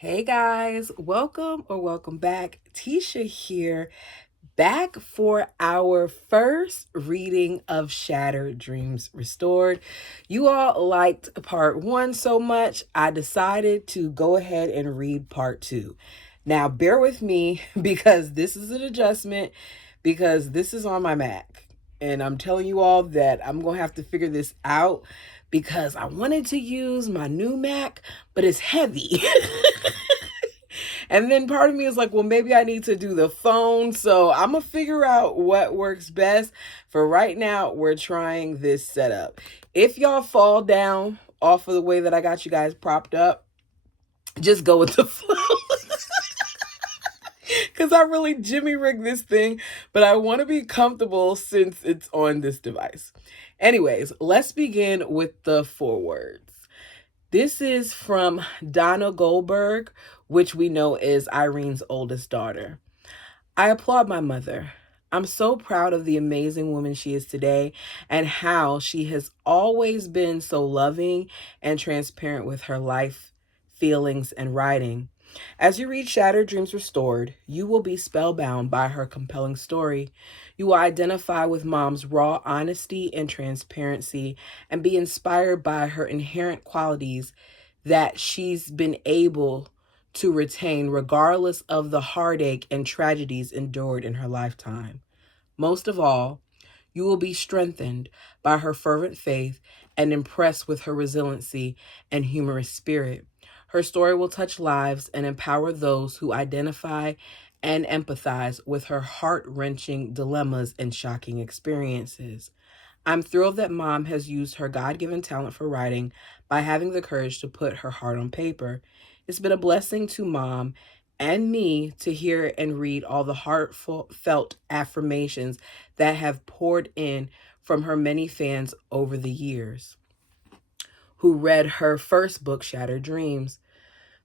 Hey guys, welcome back. Tisha here, back for our first reading of Shattered Dreams Restored. You all liked part one so much, I decided to go ahead and read part two. Now, bear with me because this is an adjustment because this is on my Mac. And I'm telling you all that I'm going to have to figure this out because I wanted to use my new Mac, but it's heavy. And then part of me is like, well, maybe I need to do the phone. So I'm going to figure out what works best. For right now, we're trying this setup. If y'all fall down off of the way that I got you guys propped up, just go with the flow. Because I really jimmy rigged this thing, but I want to be comfortable since it's on this device. Anyways, let's begin with the forewords. This is from Donna Goldberg, which we know is Irene's oldest daughter. I applaud my mother. I'm so proud of the amazing woman she is today and how she has always been so loving and transparent with her life, feelings, and writing. As you read Shattered Dreams Restored, you will be spellbound by her compelling story. You will identify with Mom's raw honesty and transparency and be inspired by her inherent qualities that she's been able to retain regardless of the heartache and tragedies endured in her lifetime. Most of all, you will be strengthened by her fervent faith and impressed with her resiliency and humorous spirit. Her story will touch lives and empower those who identify and empathize with her heart-wrenching dilemmas and shocking experiences. I'm thrilled that Mom has used her God given talent for writing by having the courage to put her heart on paper. It's been a blessing to Mom and me to hear and read all the heartfelt affirmations that have poured in from her many fans over the years who read her first book, Shattered Dreams.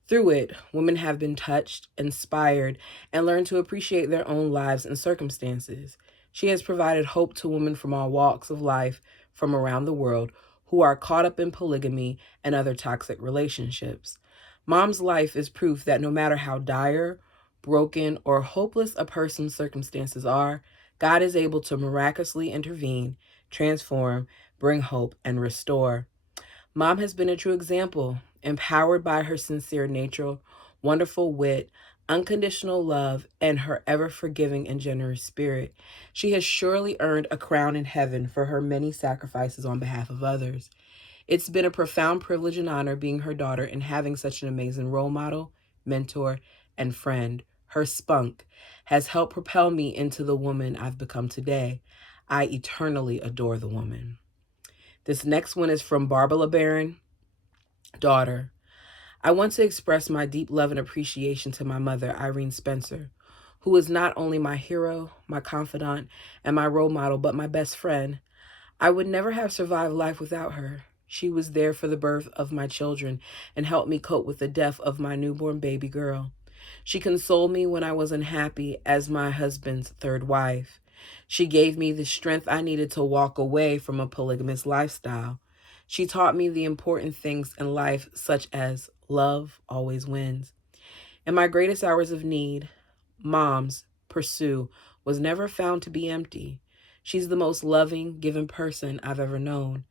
Through it, women have been touched, inspired, and learned to appreciate their own lives and circumstances. She has provided hope to women from all walks of life from around the world who are caught up in polygamy and other toxic relationships. Mom's life is proof that no matter how dire, broken, or hopeless a person's circumstances are, God is able to miraculously intervene, transform, bring hope, and restore. Mom has been a true example, empowered by her sincere nature, wonderful wit, unconditional love, and her ever forgiving and generous spirit. She has surely earned a crown in heaven for her many sacrifices on behalf of others. It's been a profound privilege and honor being her daughter and having such an amazing role model, mentor, and friend. Her spunk has helped propel me into the woman I've become today. I eternally adore the woman. This next one is from Barbara Barron, daughter. I want to express my deep love and appreciation to my mother, Irene Spencer, who is not only my hero, my confidant, and my role model, but my best friend. I would never have survived life without her. She was there for the birth of my children and helped me cope with the death of my newborn baby girl. She consoled me when I was unhappy as my husband's third wife. She gave me the strength I needed to walk away from a polygamous lifestyle. She taught me the important things in life, such as love always wins. In my greatest hours of need, Mom's pursue was never found to be empty. She's the most loving, giving person I've ever known.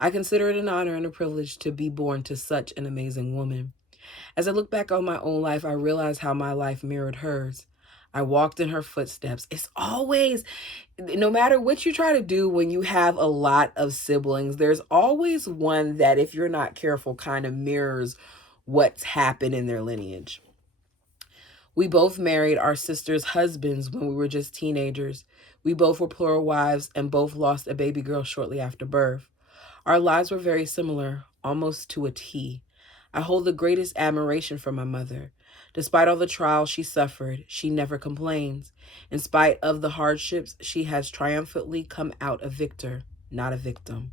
I consider it an honor and a privilege to be born to such an amazing woman. As I look back on my own life, I realize how my life mirrored hers. I walked in her footsteps. It's always, no matter what you try to do when you have a lot of siblings, there's always one that, if you're not careful, kind of mirrors what's happened in their lineage. We both married our sisters' husbands when we were just teenagers. We both were plural wives and both lost a baby girl shortly after birth. Our lives were very similar, almost to a T. I hold the greatest admiration for my mother. Despite all the trials she suffered, she never complains. In spite of the hardships, she has triumphantly come out a victor, not a victim.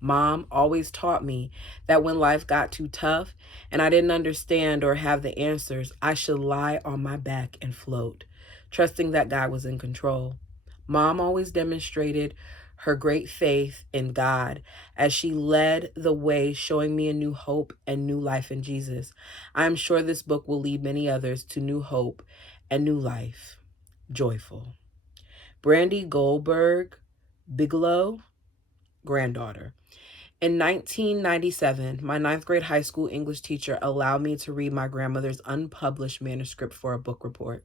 Mom always taught me that when life got too tough and I didn't understand or have the answers, I should lie on my back and float, trusting that God was in control. Mom always demonstrated her great faith in God as she led the way, showing me a new hope and new life in Jesus. I am sure this book will lead many others to new hope and new life. Joyful. Brandy Goldberg Bigelow, granddaughter. In 1997, my ninth grade high school English teacher allowed me to read my grandmother's unpublished manuscript for a book report.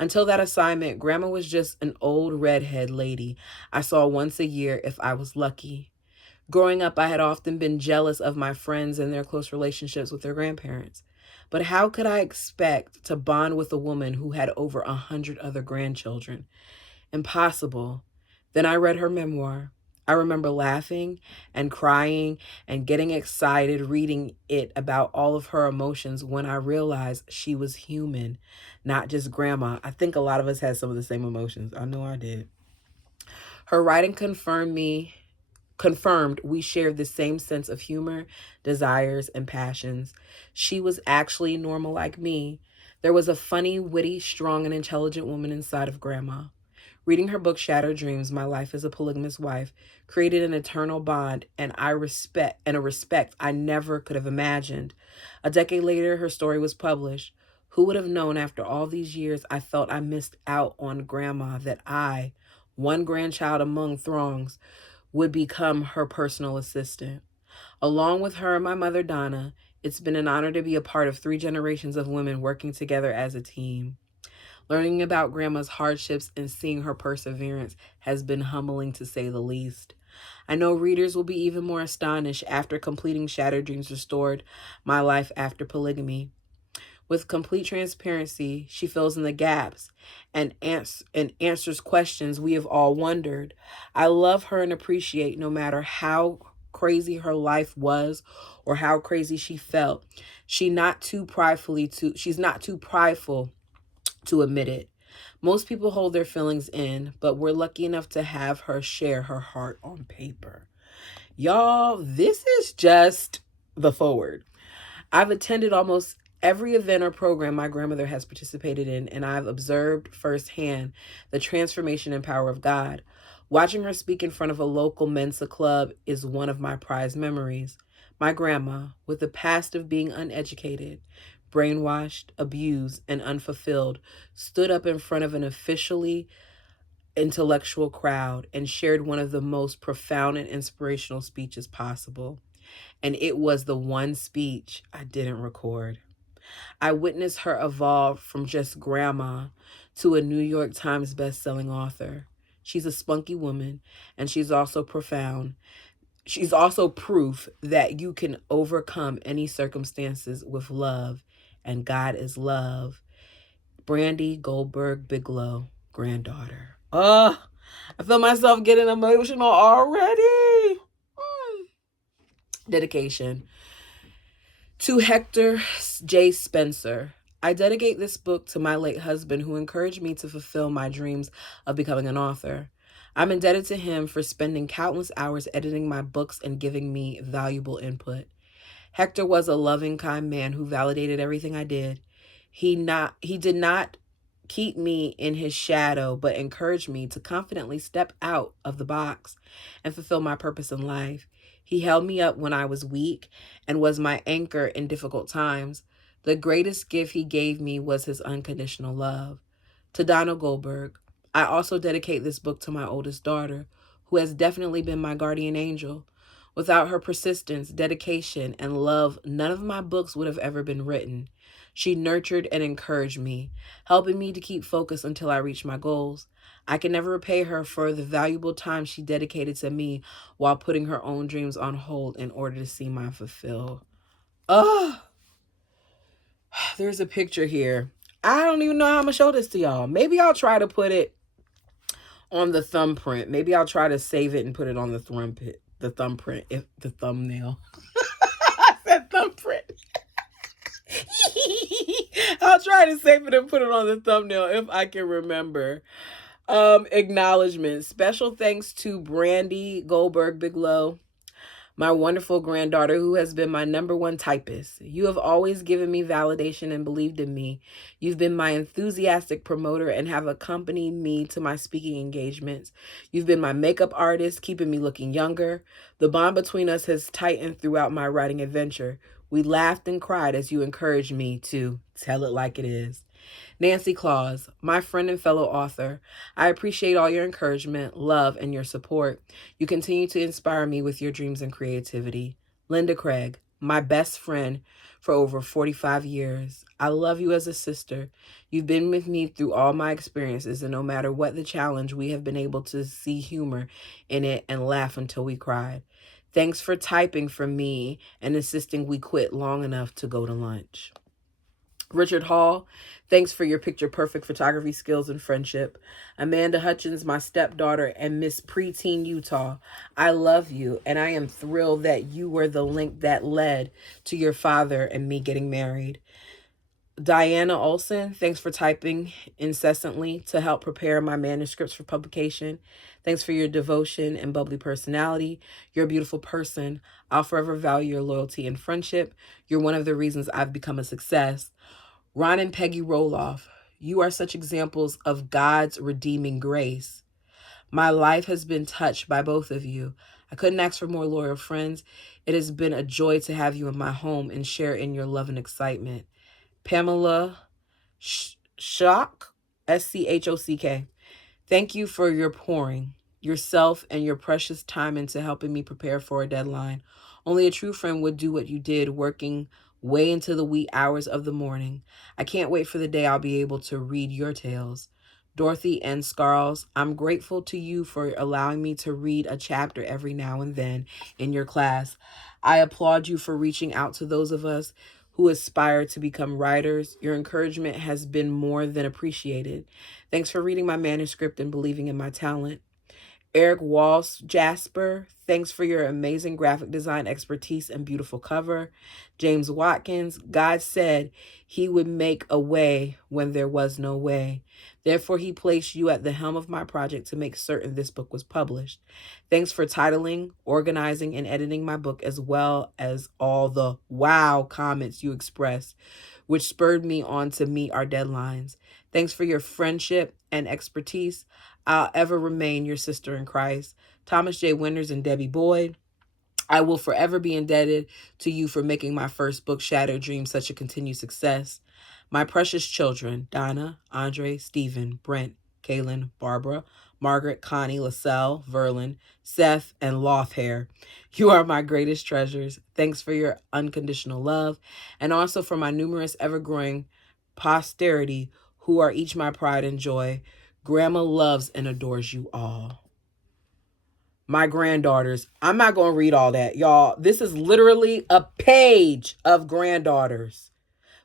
Until that assignment, Grandma was just an old redhead lady I saw once a year if I was lucky. Growing up, I had often been jealous of my friends and their close relationships with their grandparents. But how could I expect to bond with a woman who had over 100 other grandchildren? Impossible. Then I read her memoir. I remember laughing and crying and getting excited reading it about all of her emotions when I realized she was human, not just grandma. I think a lot of us had some of the same emotions. I know I did. Her writing confirmed we shared the same sense of humor, desires, and passions. She was actually normal like me. There was a funny, witty, strong, and intelligent woman inside of Grandma. Reading her book Shattered Dreams, My Life as a Polygamous Wife, created an eternal bond and a respect I never could have imagined. A decade later, her story was published. Who would have known after all these years I felt I missed out on Grandma, that I, one grandchild among throngs, would become her personal assistant. Along with her and my mother, Donna, it's been an honor to be a part of 3 generations of women working together as a team. Learning about Grandma's hardships and seeing her perseverance has been humbling, to say the least. I know readers will be even more astonished after completing Shattered Dreams Restored, My Life After Polygamy. With complete transparency, she fills in the gaps and answers questions we have all wondered. I love her and appreciate, no matter how crazy her life was or how crazy she felt, she's not too prideful to admit it. Most people hold their feelings in, but we're lucky enough to have her share her heart on paper. Y'all, this is just the forward. I've attended almost every event or program my grandmother has participated in, and I've observed firsthand the transformation and power of God. Watching her speak in front of a local Mensa club is one of my prized memories. My grandma, with a past of being uneducated, brainwashed, abused, and unfulfilled, stood up in front of an officially intellectual crowd and shared one of the most profound and inspirational speeches possible. And it was the one speech I didn't record. I witnessed her evolve from just grandma to a New York Times best-selling author. She's a spunky woman, and she's also profound. She's also proof that you can overcome any circumstances with love, and God is love. Brandy Goldberg Bigelow, granddaughter. I feel myself getting emotional already. Dedication. To Hector J. Spencer, I dedicate this book to my late husband, who encouraged me to fulfill my dreams of becoming an author. I'm indebted to him for spending countless hours editing my books and giving me valuable input. Hector was a loving, kind man who validated everything I did. He did not keep me in his shadow, but encouraged me to confidently step out of the box and fulfill my purpose in life. He held me up when I was weak and was my anchor in difficult times. The greatest gift he gave me was his unconditional love. To Donna Goldberg, I also dedicate this book to my oldest daughter, who has definitely been my guardian angel. Without her persistence, dedication, and love, none of my books would have ever been written. She nurtured and encouraged me, helping me to keep focused until I reached my goals. I can never repay her for the valuable time she dedicated to me while putting her own dreams on hold in order to see mine fulfilled. There's a picture here. I don't even know how I'm going to show this to y'all. Maybe I'll try to put it on the thumbprint. Maybe I'll try to save it and put it on the thumbprint, if the thumbnail. I said thumbprint. I'll try to save it and put it on the thumbnail if I can remember. Acknowledgements. Special thanks to Brandy Goldberg Bigelow, My wonderful granddaughter, who has been my number one typist. You have always given me validation and believed in me. You've been my enthusiastic promoter and have accompanied me to my speaking engagements. You've been my makeup artist, keeping me looking younger. The bond between us has tightened throughout my writing adventure. We laughed and cried as you encouraged me to tell it like it is. Nancy Claus, my friend and fellow author, I appreciate all your encouragement, love, and your support. You continue to inspire me with your dreams and creativity. Linda Craig, my best friend for over 45 years. I love you as a sister. You've been with me through all my experiences, and no matter what the challenge, we have been able to see humor in it and laugh until we cried. Thanks for typing for me and insisting we quit long enough to go to lunch. Richard Hall, thanks for your picture perfect photography skills and friendship. Amanda Hutchins, my stepdaughter, and Miss Preteen Utah, I love you, and I am thrilled that you were the link that led to your father and me getting married. Diana Olson, thanks for typing incessantly to help prepare my manuscripts for publication. Thanks for your devotion and bubbly personality. You're a beautiful person. I'll forever value your loyalty and friendship. You're one of the reasons I've become a success. Ron and Peggy Roloff, you are such examples of God's redeeming grace. My life has been touched by both of you. I couldn't ask for more loyal friends. It has been a joy to have you in my home and share in your love and excitement. Pamela Schock, Schock. Thank you for your pouring yourself and your precious time into helping me prepare for a deadline. Only a true friend would do what you did, working way into the wee hours of the morning. I can't wait for the day I'll be able to read your tales. Dorothy N. Scarls, I'm grateful to you for allowing me to read a chapter every now and then in your class. I applaud you for reaching out to those of us who aspire to become writers. Your encouragement has been more than appreciated. Thanks for reading my manuscript and believing in my talent. Eric Walsh Jasper, thanks for your amazing graphic design expertise and beautiful cover. James Watkins, God said he would make a way when there was no way. Therefore, he placed you at the helm of my project to make certain this book was published. Thanks for titling, organizing, and editing my book, as well as all the wow comments you expressed, which spurred me on to meet our deadlines. Thanks for your friendship and expertise. I'll ever remain your sister in Christ. Thomas J. Winters and Debbie Boyd, I will forever be indebted to you for making my first book, Shattered Dreams, such a continued success. My precious children, Donna, Andre, Stephen, Brent, Kaylin, Barbara, Margaret, Connie, LaSalle, Verlin, Seth, and Lothair. You are my greatest treasures. Thanks for your unconditional love, and also for my numerous ever-growing posterity who are each my pride and joy. Grandma loves and adores you all. My granddaughters. I'm not going to read all that, y'all. This is literally a page of granddaughters.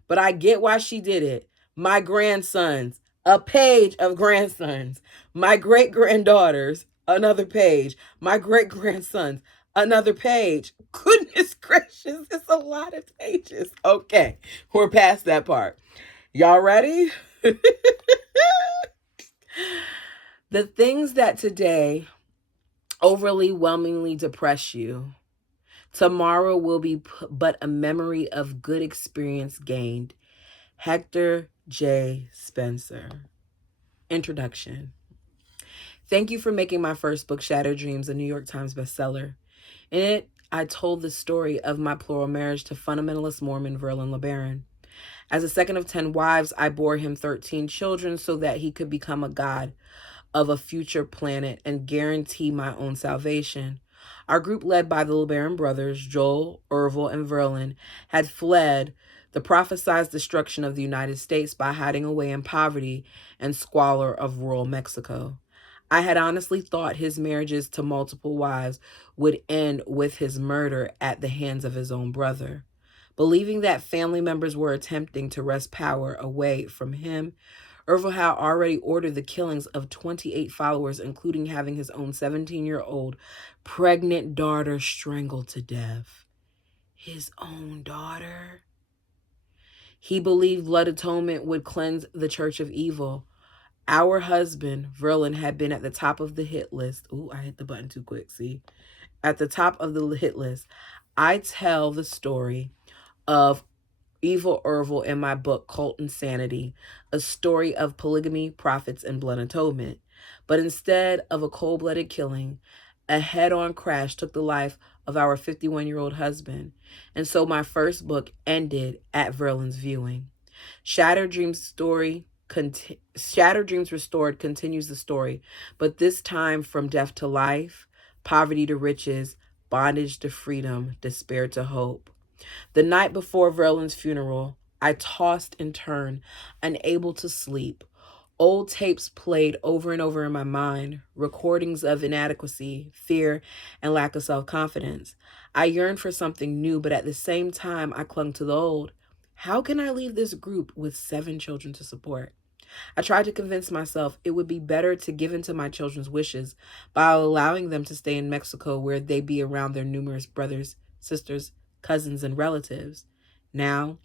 But I get why she did it. My grandsons. A page of grandsons. My great-granddaughters. Another page. My great-grandsons. Another page. Goodness gracious. It's a lot of pages. Okay. We're past that part. Y'all ready? The things that today overly whelmingly depress you, tomorrow will be but a memory of good experience gained. Hector J. Spencer. Introduction. Thank you for making my first book, Shattered Dreams, a New York Times bestseller. In it, I told the story of my plural marriage to fundamentalist Mormon Verlin LeBaron. As a second of 10 wives, I bore him 13 children so that he could become a god of a future planet and guarantee my own salvation. Our group, led by the LeBaron brothers, Joel, Ervil, and Verlin, had fled the prophesied destruction of the United States by hiding away in poverty and squalor of rural Mexico. I had honestly thought his marriages to multiple wives would end with his murder at the hands of his own brother. Believing that family members were attempting to wrest power away from him, Ervil had already ordered the killings of 28 followers, including having his own 17-year-old pregnant daughter strangled to death. His own daughter? He believed blood atonement would cleanse the church of evil. Our husband, Verlin, had been at the top of the hit list. Ooh, I hit the button too quick, see? at the top of the hit list, I tell the story of Evil Ervil in my book, Cult Insanity, a story of polygamy, profits, and blood atonement. But instead of a cold blooded killing, a head on crash took the life of our 51-year-old husband. And so my first book ended at Verlin's viewing. Shattered Dreams Restored continues the story, but this time from death to life, poverty to riches, bondage to freedom, despair to hope. The night before Verlin's funeral, I tossed and turned, unable to sleep. Old tapes played over and over in my mind, recordings of inadequacy, fear, and lack of self-confidence. I yearned for something new, but at the same time, I clung to the old. How can I leave this group with 7 children to support? I tried to convince myself it would be better to give in to my children's wishes by allowing them to stay in Mexico where they'd be around their numerous brothers, sisters, cousins, and relatives. Now,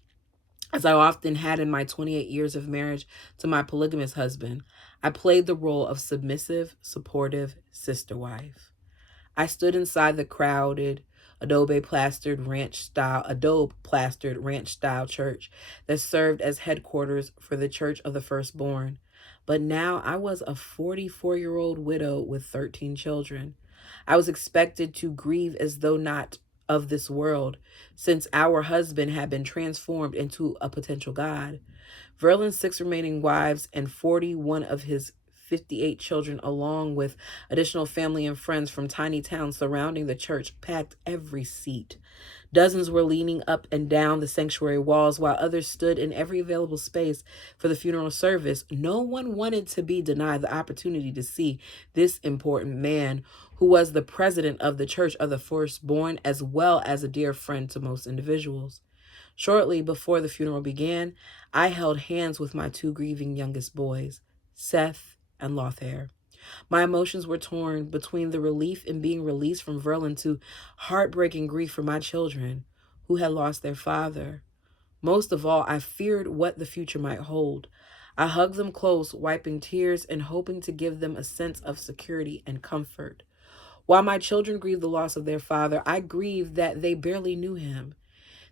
as I often had in my 28 years of marriage to my polygamous husband, I played the role of submissive, supportive sister wife. I stood inside the crowded adobe plastered ranch style church that served as headquarters for the Church of the Firstborn. But now I was a 44-year-old widow with 13 children. I was expected to grieve as though not of this world, since our husband had been transformed into a potential god. Verlin's 6 remaining wives and 41 of his 58 children, along with additional family and friends from tiny towns surrounding the church, packed every seat. Dozens were leaning up and down the sanctuary walls, while others stood in every available space for the funeral service. No one wanted to be denied the opportunity to see this important man, who was the president of the Church of the Firstborn, as well as a dear friend to most individuals. Shortly before the funeral began, I held hands with my 2 grieving youngest boys, Seth and Lothair. My emotions were torn between the relief in being released from Verlin to heartbreaking grief for my children who had lost their father. Most of all, I feared what the future might hold. I hugged them close, wiping tears and hoping to give them a sense of security and comfort. While my children grieved the loss of their father, I grieved that they barely knew him.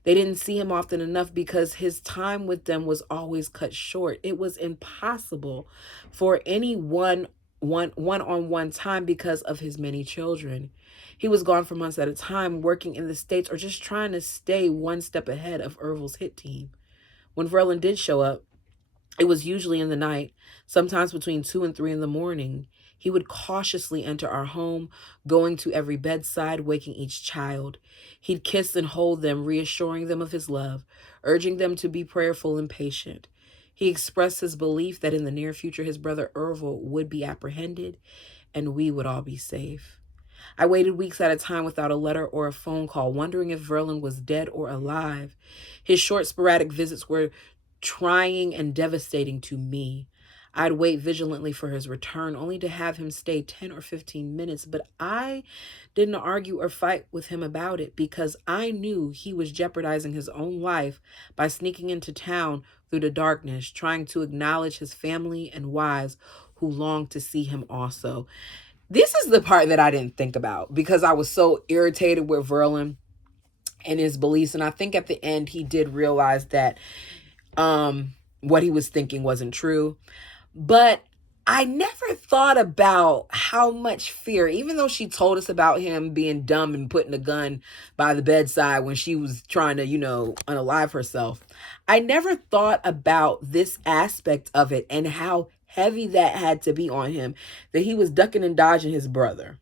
They didn't see him often enough because his time with them was always cut short. It was impossible for any one-on-one time because of his many children. He was gone for months at a time, working in the States or just trying to stay one step ahead of Ervil's hit team. When Verlin did show up, it was usually in the night, sometimes between 2 and 3 in the morning. He would cautiously enter our home, going to every bedside, waking each child. He'd kiss and hold them, reassuring them of his love, urging them to be prayerful and patient. He expressed his belief that in the near future his brother Ervil would be apprehended and we would all be safe. I waited weeks at a time without a letter or a phone call, wondering if Verlin was dead or alive. His short, sporadic visits were trying and devastating to me. I'd wait vigilantly for his return, only to have him stay 10 or 15 minutes, but I didn't argue or fight with him about it because I knew he was jeopardizing his own life by sneaking into town through the darkness, trying to acknowledge his family and wives who longed to see him also. This is the part that I didn't think about because I was so irritated with Verlin and his beliefs, and I think at the end he did realize that what he was thinking wasn't true. But I never thought about how much fear, even though she told us about him being dumb and putting a gun by the bedside when she was trying to, unalive herself. I never thought about this aspect of it and how heavy that had to be on him, that he was ducking and dodging his brother.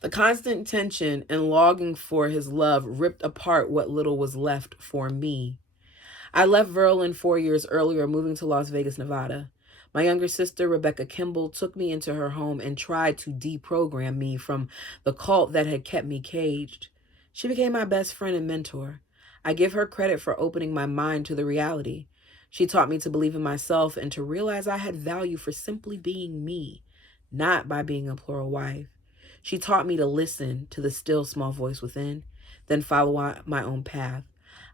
The constant tension and longing for his love ripped apart what little was left for me. I left Verlin 4 years earlier, moving to Las Vegas, Nevada. My younger sister, Rebecca Kimball, took me into her home and tried to deprogram me from the cult that had kept me caged. She became my best friend and mentor. I give her credit for opening my mind to the reality. She taught me to believe in myself and to realize I had value for simply being me, not by being a plural wife. She taught me to listen to the still small voice within, then follow my own path.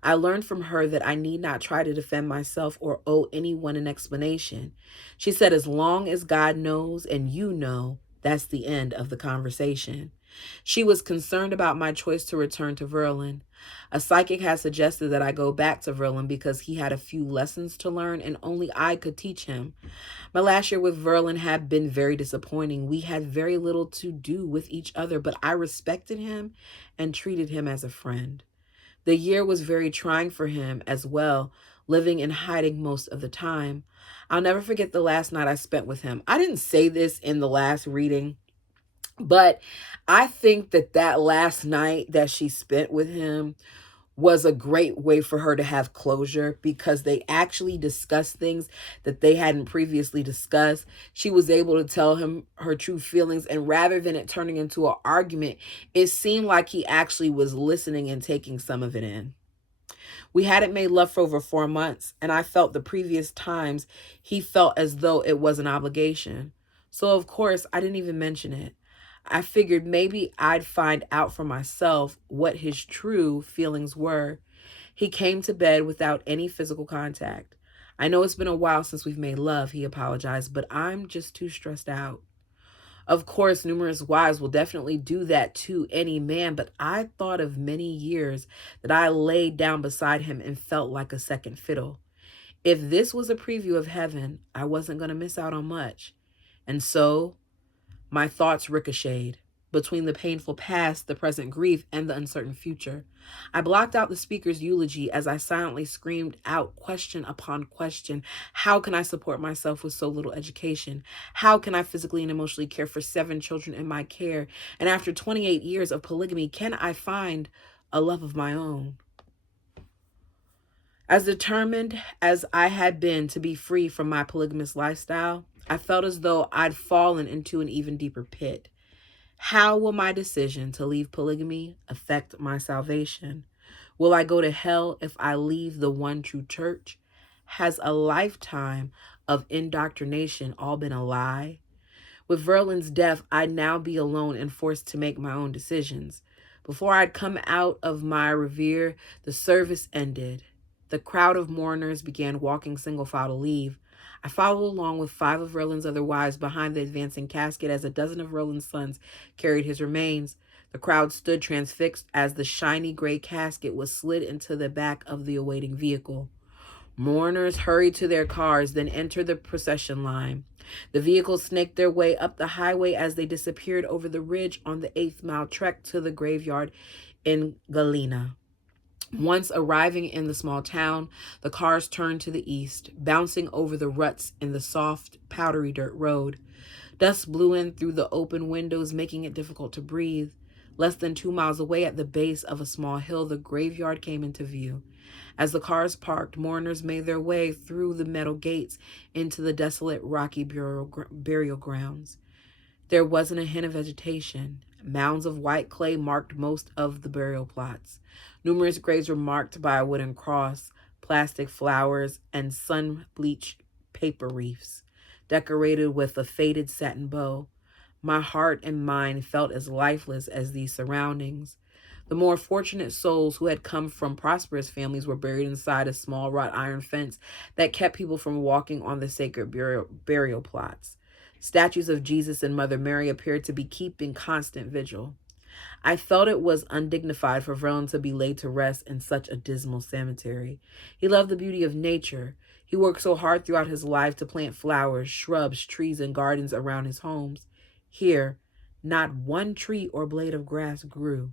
I learned from her that I need not try to defend myself or owe anyone an explanation. She said, as long as God knows and you know, that's the end of the conversation. She was concerned about my choice to return to Verlin. A psychic had suggested that I go back to Verlin because he had a few lessons to learn and only I could teach him. My last year with Verlin had been very disappointing. We had very little to do with each other, but I respected him and treated him as a friend. The year was very trying for him as well, living in hiding most of the time. I'll never forget the last night I spent with him. I didn't say this in the last reading, but I think that last night that she spent with him was a great way for her to have closure because they actually discussed things that they hadn't previously discussed. She was able to tell him her true feelings, and rather than it turning into an argument, it seemed like he actually was listening and taking some of it in. We hadn't made love for over 4 months, and I felt the previous times he felt as though it was an obligation. So, of course, I didn't even mention it. I figured maybe I'd find out for myself what his true feelings were. He came to bed without any physical contact. I know it's been a while since we've made love, he apologized, but I'm just too stressed out. Of course, numerous wives will definitely do that to any man, but I thought of many years that I laid down beside him and felt like a second fiddle. If this was a preview of heaven, I wasn't going to miss out on much. And so my thoughts ricocheted between the painful past, the present grief, and the uncertain future. I blocked out the speaker's eulogy as I silently screamed out question upon question. How can I support myself with so little education? How can I physically and emotionally care for 7 children in my care? And after 28 years of polygamy, can I find a love of my own? As determined as I had been to be free from my polygamous lifestyle, I felt as though I'd fallen into an even deeper pit. How will my decision to leave polygamy affect my salvation? Will I go to hell if I leave the one true church? Has a lifetime of indoctrination all been a lie? With Verlin's death, I'd now be alone and forced to make my own decisions. Before I'd come out of my revere, the service ended. The crowd of mourners began walking single file to leave. I followed along with 5 of Verlin's other wives behind the advancing casket as a dozen of Verlin's sons carried his remains. The crowd stood transfixed as the shiny gray casket was slid into the back of the awaiting vehicle. Mourners hurried to their cars, then entered the procession line. The vehicles snaked their way up the highway as they disappeared over the ridge on the 8th-mile trek to the graveyard in Galena. Once arriving in the small town, the cars turned to the east, bouncing over the ruts in the soft, powdery dirt road. Dust blew in through the open windows, making it difficult to breathe. Less than 2 miles away at the base of a small hill, the graveyard came into view. As the cars parked, mourners made their way through the metal gates into the desolate, rocky burial grounds. There wasn't a hint of vegetation. Mounds of white clay marked most of the burial plots. Numerous graves were marked by a wooden cross, plastic flowers, and sun-bleached paper wreaths, decorated with a faded satin bow. My heart and mind felt as lifeless as these surroundings. The more fortunate souls who had come from prosperous families were buried inside a small wrought iron fence that kept people from walking on the sacred burial plots. Statues of Jesus and Mother Mary appeared to be keeping constant vigil. I felt it was undignified for Verlin to be laid to rest in such a dismal cemetery. He loved the beauty of nature. He worked so hard throughout his life to plant flowers, shrubs, trees, and gardens around his homes. Here, not one tree or blade of grass grew.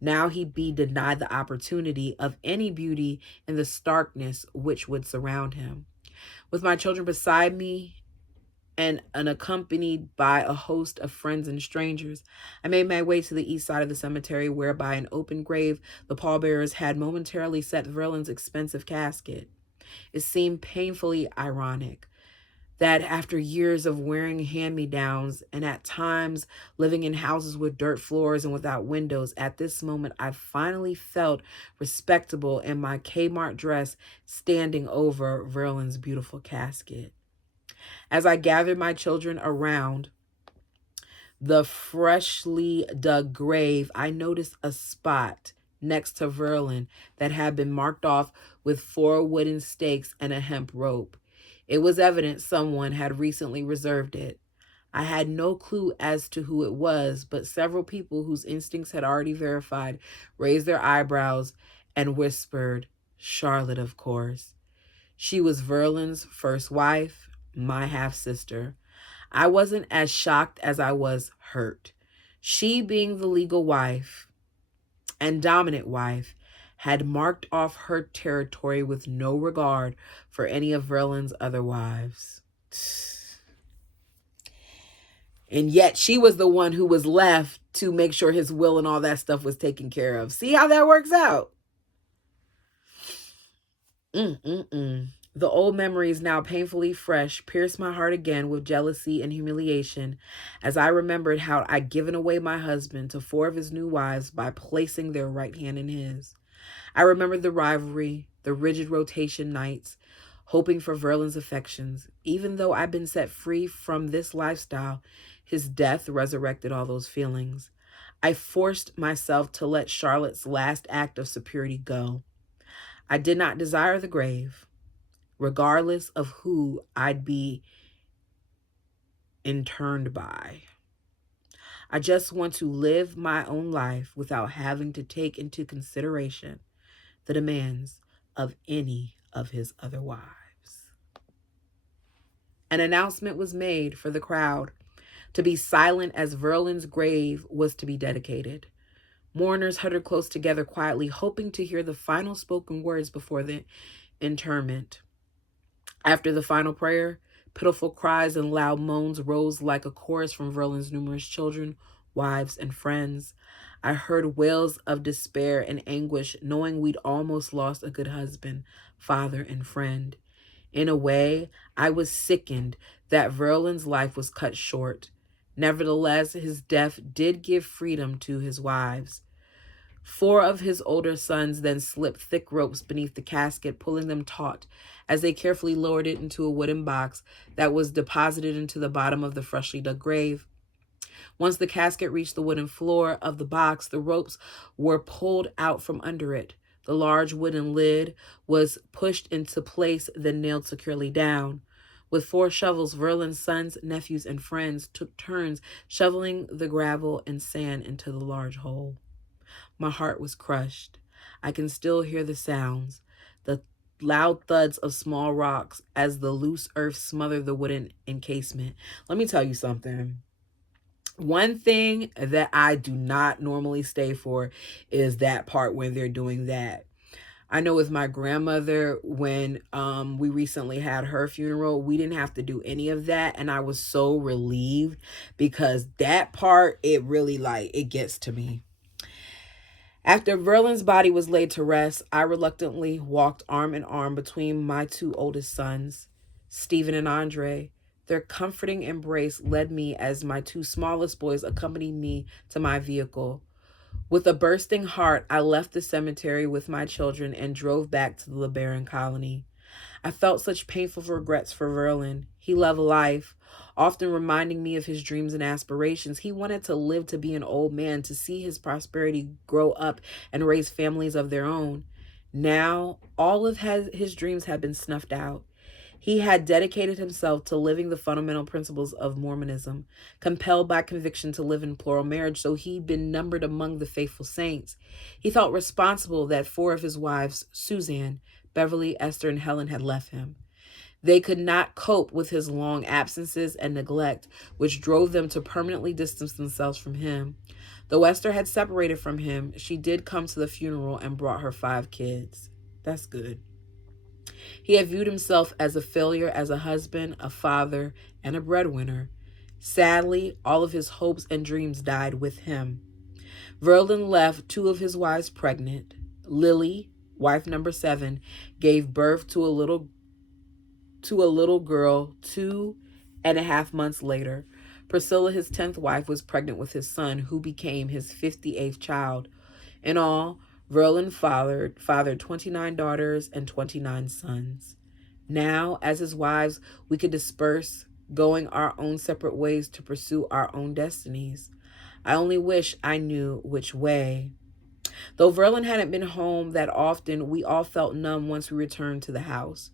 Now he'd be denied the opportunity of any beauty in the starkness which would surround him. With my children beside me and unaccompanied by a host of friends and strangers, I made my way to the east side of the cemetery where by an open grave the pallbearers had momentarily set Verlin's expensive casket. It seemed painfully ironic that after years of wearing hand-me-downs and at times living in houses with dirt floors and without windows, at this moment I finally felt respectable in my Kmart dress standing over Verlin's beautiful casket. As I gathered my children around the freshly dug grave, I noticed a spot next to Verlin that had been marked off with 4 wooden stakes and a hemp rope. It was evident someone had recently reserved it. I had no clue as to who it was, but several people whose instincts had already verified raised their eyebrows and whispered, Charlotte, of course. She was Verlin's first wife, my half-sister. I wasn't as shocked as I was hurt. She, being the legal wife and dominant wife, had marked off her territory with no regard for any of Verlin's other wives. And yet she was the one who was left to make sure his will and all that stuff was taken care of. See how that works out? The old memories, now painfully fresh, pierced my heart again with jealousy and humiliation as I remembered how I'd given away my husband to 4 of his new wives by placing their right hand in his. I remembered the rivalry, the rigid rotation nights, hoping for Verlin's affections. Even though I'd been set free from this lifestyle, his death resurrected all those feelings. I forced myself to let Charlotte's last act of superiority go. I did not desire the grave, regardless of who I'd be interned by. I just want to live my own life without having to take into consideration the demands of any of his other wives. An announcement was made for the crowd to be silent as Verlin's grave was to be dedicated. Mourners huddled close together quietly, hoping to hear the final spoken words before the interment. After the final prayer, pitiful cries and loud moans rose like a chorus from Verlin's numerous children, wives, and friends. I heard wails of despair and anguish, knowing we'd almost lost a good husband, father, and friend. In a way, I was sickened that Verlin's life was cut short. Nevertheless, his death did give freedom to his wives. 4 of his older sons then slipped thick ropes beneath the casket, pulling them taut as they carefully lowered it into a wooden box that was deposited into the bottom of the freshly dug grave. Once the casket reached the wooden floor of the box, the ropes were pulled out from under it. The large wooden lid was pushed into place, then nailed securely down. With 4 shovels, Verlin's sons, nephews, and friends took turns shoveling the gravel and sand into the large hole. My heart was crushed. I can still hear the sounds, the loud thuds of small rocks as the loose earth smothered the wooden encasement. Let me tell you something. One thing that I do not normally stay for is that part when they're doing that. I know with my grandmother, when we recently had her funeral, we didn't have to do any of that. And I was so relieved because that part, it really it gets to me. After Verlin's body was laid to rest, I reluctantly walked arm in arm between my 2 oldest sons, Stephen and Andre. Their comforting embrace led me as my 2 smallest boys accompanied me to my vehicle. With a bursting heart, I left the cemetery with my children and drove back to the LeBaron colony. I felt such painful regrets for Verlin. He loved life, often reminding me of his dreams and aspirations. He wanted to live to be an old man, to see his prosperity grow up and raise families of their own. Now, all of his dreams had been snuffed out. He had dedicated himself to living the fundamental principles of Mormonism, compelled by conviction to live in plural marriage, so he'd been numbered among the faithful saints. He felt responsible that 4 of his wives, Suzanne, Beverly, Esther, and Helen, had left him. They could not cope with his long absences and neglect, which drove them to permanently distance themselves from him. Though Esther had separated from him, she did come to the funeral and brought her 5 kids. That's good. He had viewed himself as a failure as a husband, a father, and a breadwinner. Sadly, all of his hopes and dreams died with him. Verlin left 2 of his wives pregnant. Lily, wife number 7, gave birth to a little girl 2.5 months later. Priscilla, his 10th wife, was pregnant with his son, who became his 58th child. In all, Verlin fathered 29 daughters and 29 sons. Now, as his wives, we could disperse, going our own separate ways to pursue our own destinies. I only wish I knew which way. Though Verlin hadn't been home that often, we all felt numb once we returned to the house.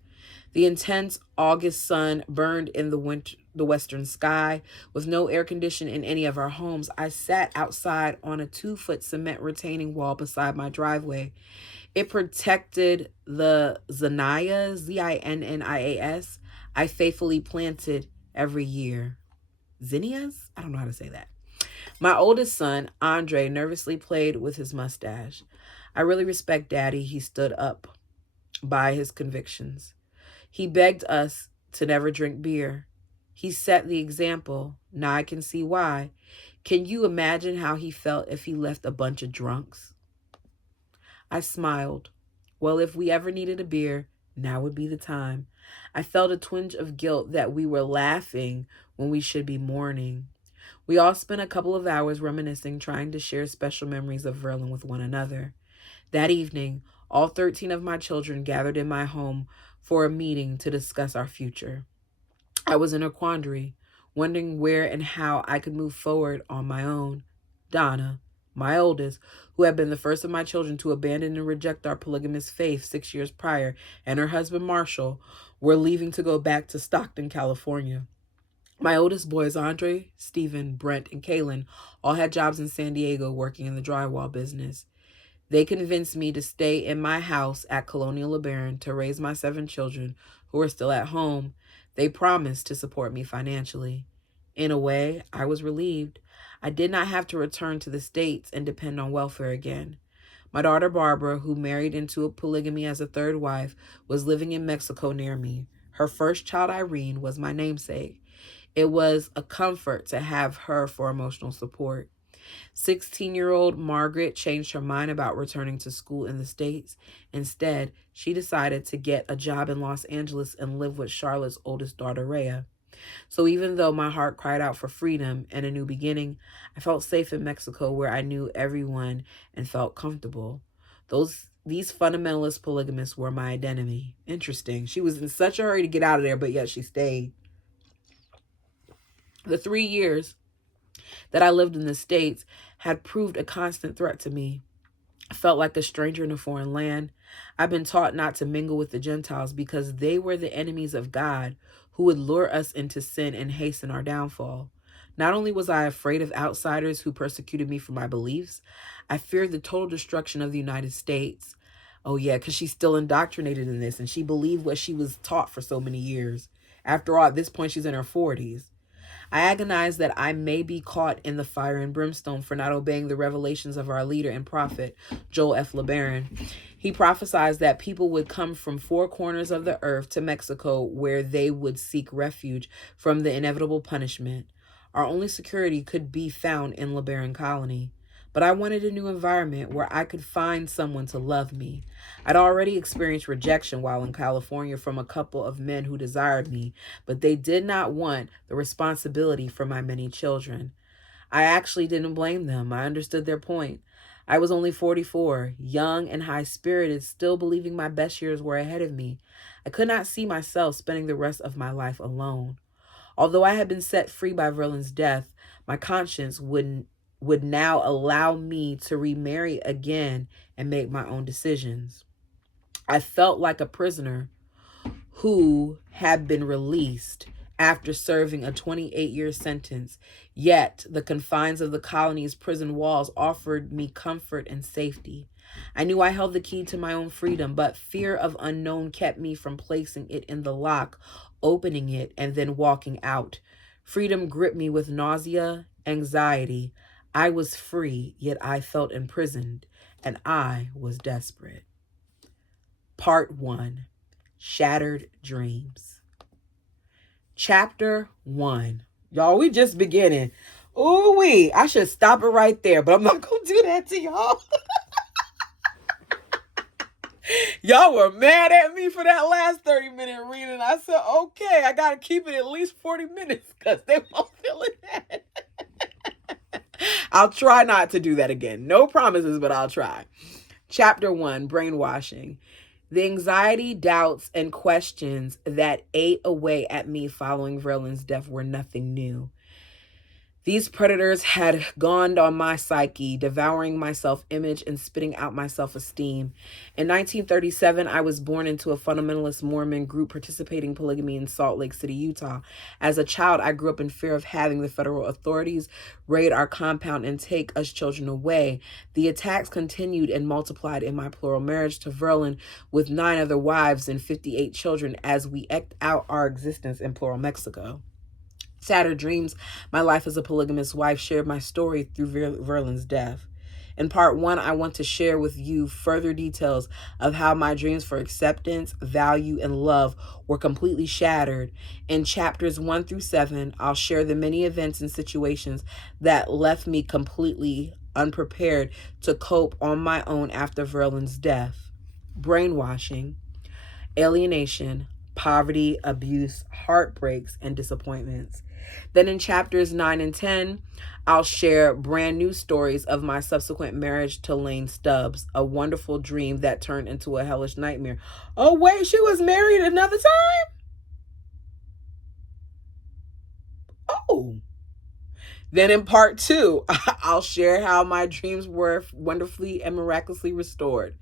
The intense August sun burned in the western sky. With no air conditioning in any of our homes, I sat outside on a 2-foot cement retaining wall beside my driveway. It protected the zinnias, Zinnias, I faithfully planted every year. Zinnias? I don't know how to say that. My oldest son, Andre, nervously played with his mustache. I really respect Daddy. He stood up by his convictions. He begged us to never drink beer. He set the example. Now I can see why. Can you imagine how he felt if he left a bunch of drunks? I smiled. Well, if we ever needed a beer, now would be the time. I felt a twinge of guilt that we were laughing when we should be mourning. We all spent a couple of hours reminiscing, trying to share special memories of Verlin with one another. That evening, all 13 of my children gathered in my home for a meeting to discuss our future. I was in a quandary, wondering where and how I could move forward on my own. Donna, my oldest, who had been the first of my children to abandon and reject our polygamous faith 6 years prior, and her husband Marshall were leaving to go back to Stockton, California. My oldest boys, Andre, Stephen, Brent, and Kaylin, all had jobs in San Diego working in the drywall business. They convinced me to stay in my house at Colonial LeBaron to raise my 7 children who were still at home. They promised to support me financially. In a way, I was relieved. I did not have to return to the States and depend on welfare again. My daughter Barbara, who married into a polygamy as a third wife, was living in Mexico near me. Her first child, Irene, was my namesake. It was a comfort to have her for emotional support. 16-year-old Margaret changed her mind about returning to school in the States. Instead, she decided to get a job in Los Angeles and live with Charlotte's oldest daughter, Rhea. So even though my heart cried out for freedom and a new beginning, I felt safe in Mexico where I knew everyone and felt comfortable. These fundamentalist polygamists were my identity. Interesting. She was in such a hurry to get out of there, but yet she stayed. The 3 years that I lived in the States had proved a constant threat to me. I felt like a stranger in a foreign land. I've been taught not to mingle with the Gentiles because they were the enemies of God who would lure us into sin and hasten our downfall. Not only was I afraid of outsiders who persecuted me for my beliefs, I feared the total destruction of the United States. Oh yeah, because she's still indoctrinated in this and she believed what she was taught for so many years. After all, at this point, she's in her 40s. I agonize that I may be caught in the fire and brimstone for not obeying the revelations of our leader and prophet, Joel F. LeBaron. He prophesied that people would come from 4 corners of the earth to Mexico where they would seek refuge from the inevitable punishment. Our only security could be found in LeBaron Colony. But I wanted a new environment where I could find someone to love me. I'd already experienced rejection while in California from a couple of men who desired me, but they did not want the responsibility for my many children. I actually didn't blame them. I understood their point. I was only 44, young and high-spirited, still believing my best years were ahead of me. I could not see myself spending the rest of my life alone. Although I had been set free by Verlin's death, my conscience would now allow me to remarry again and make my own decisions. I felt like a prisoner who had been released after serving a 28-year sentence, yet the confines of the colony's prison walls offered me comfort and safety. I knew I held the key to my own freedom, but fear of unknown kept me from placing it in the lock, opening it, and then walking out. Freedom gripped me with nausea, anxiety. I was free, yet I felt imprisoned, and I was desperate. Part 1. Shattered Dreams. Chapter 1. Y'all, we just beginning. Ooh-wee, I should stop it right there, but I'm not going to do that to y'all. Y'all were mad at me for that last 30-minute reading. I said, okay, I got to keep it at least 40 minutes because they won't feel it. I'll try not to do that again. No promises, but I'll try. Chapter 1, Brainwashing. The anxiety, doubts, and questions that ate away at me following Verlin's death were nothing new. These predators had gone on my psyche, devouring my self-image and spitting out my self-esteem. In 1937, I was born into a fundamentalist Mormon group participating in polygamy in Salt Lake City, Utah. As a child, I grew up in fear of having the federal authorities raid our compound and take us children away. The attacks continued and multiplied in my plural marriage to Verlin with 9 other wives and 58 children as we eked out our existence in plural Mexico. Shattered dreams, my life as a polygamous wife shared my story through Verlin's death. In part 1, I want to share with you further details of how my dreams for acceptance, value, and love were completely shattered. In chapters 1 through 7, I'll share the many events and situations that left me completely unprepared to cope on my own after Verlin's death. Brainwashing, alienation, poverty, abuse, heartbreaks, and disappointments. Then in chapters 9 and 10, I'll share brand new stories of my subsequent marriage to Lane Stubbs, a wonderful dream that turned into a hellish nightmare. Oh, wait, she was married another time? Oh. Then in part 2, I'll share how my dreams were wonderfully and miraculously restored.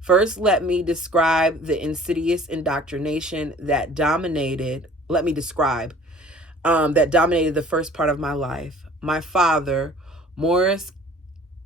First, let me describe the insidious indoctrination that dominated the first part of my life. My father, Morris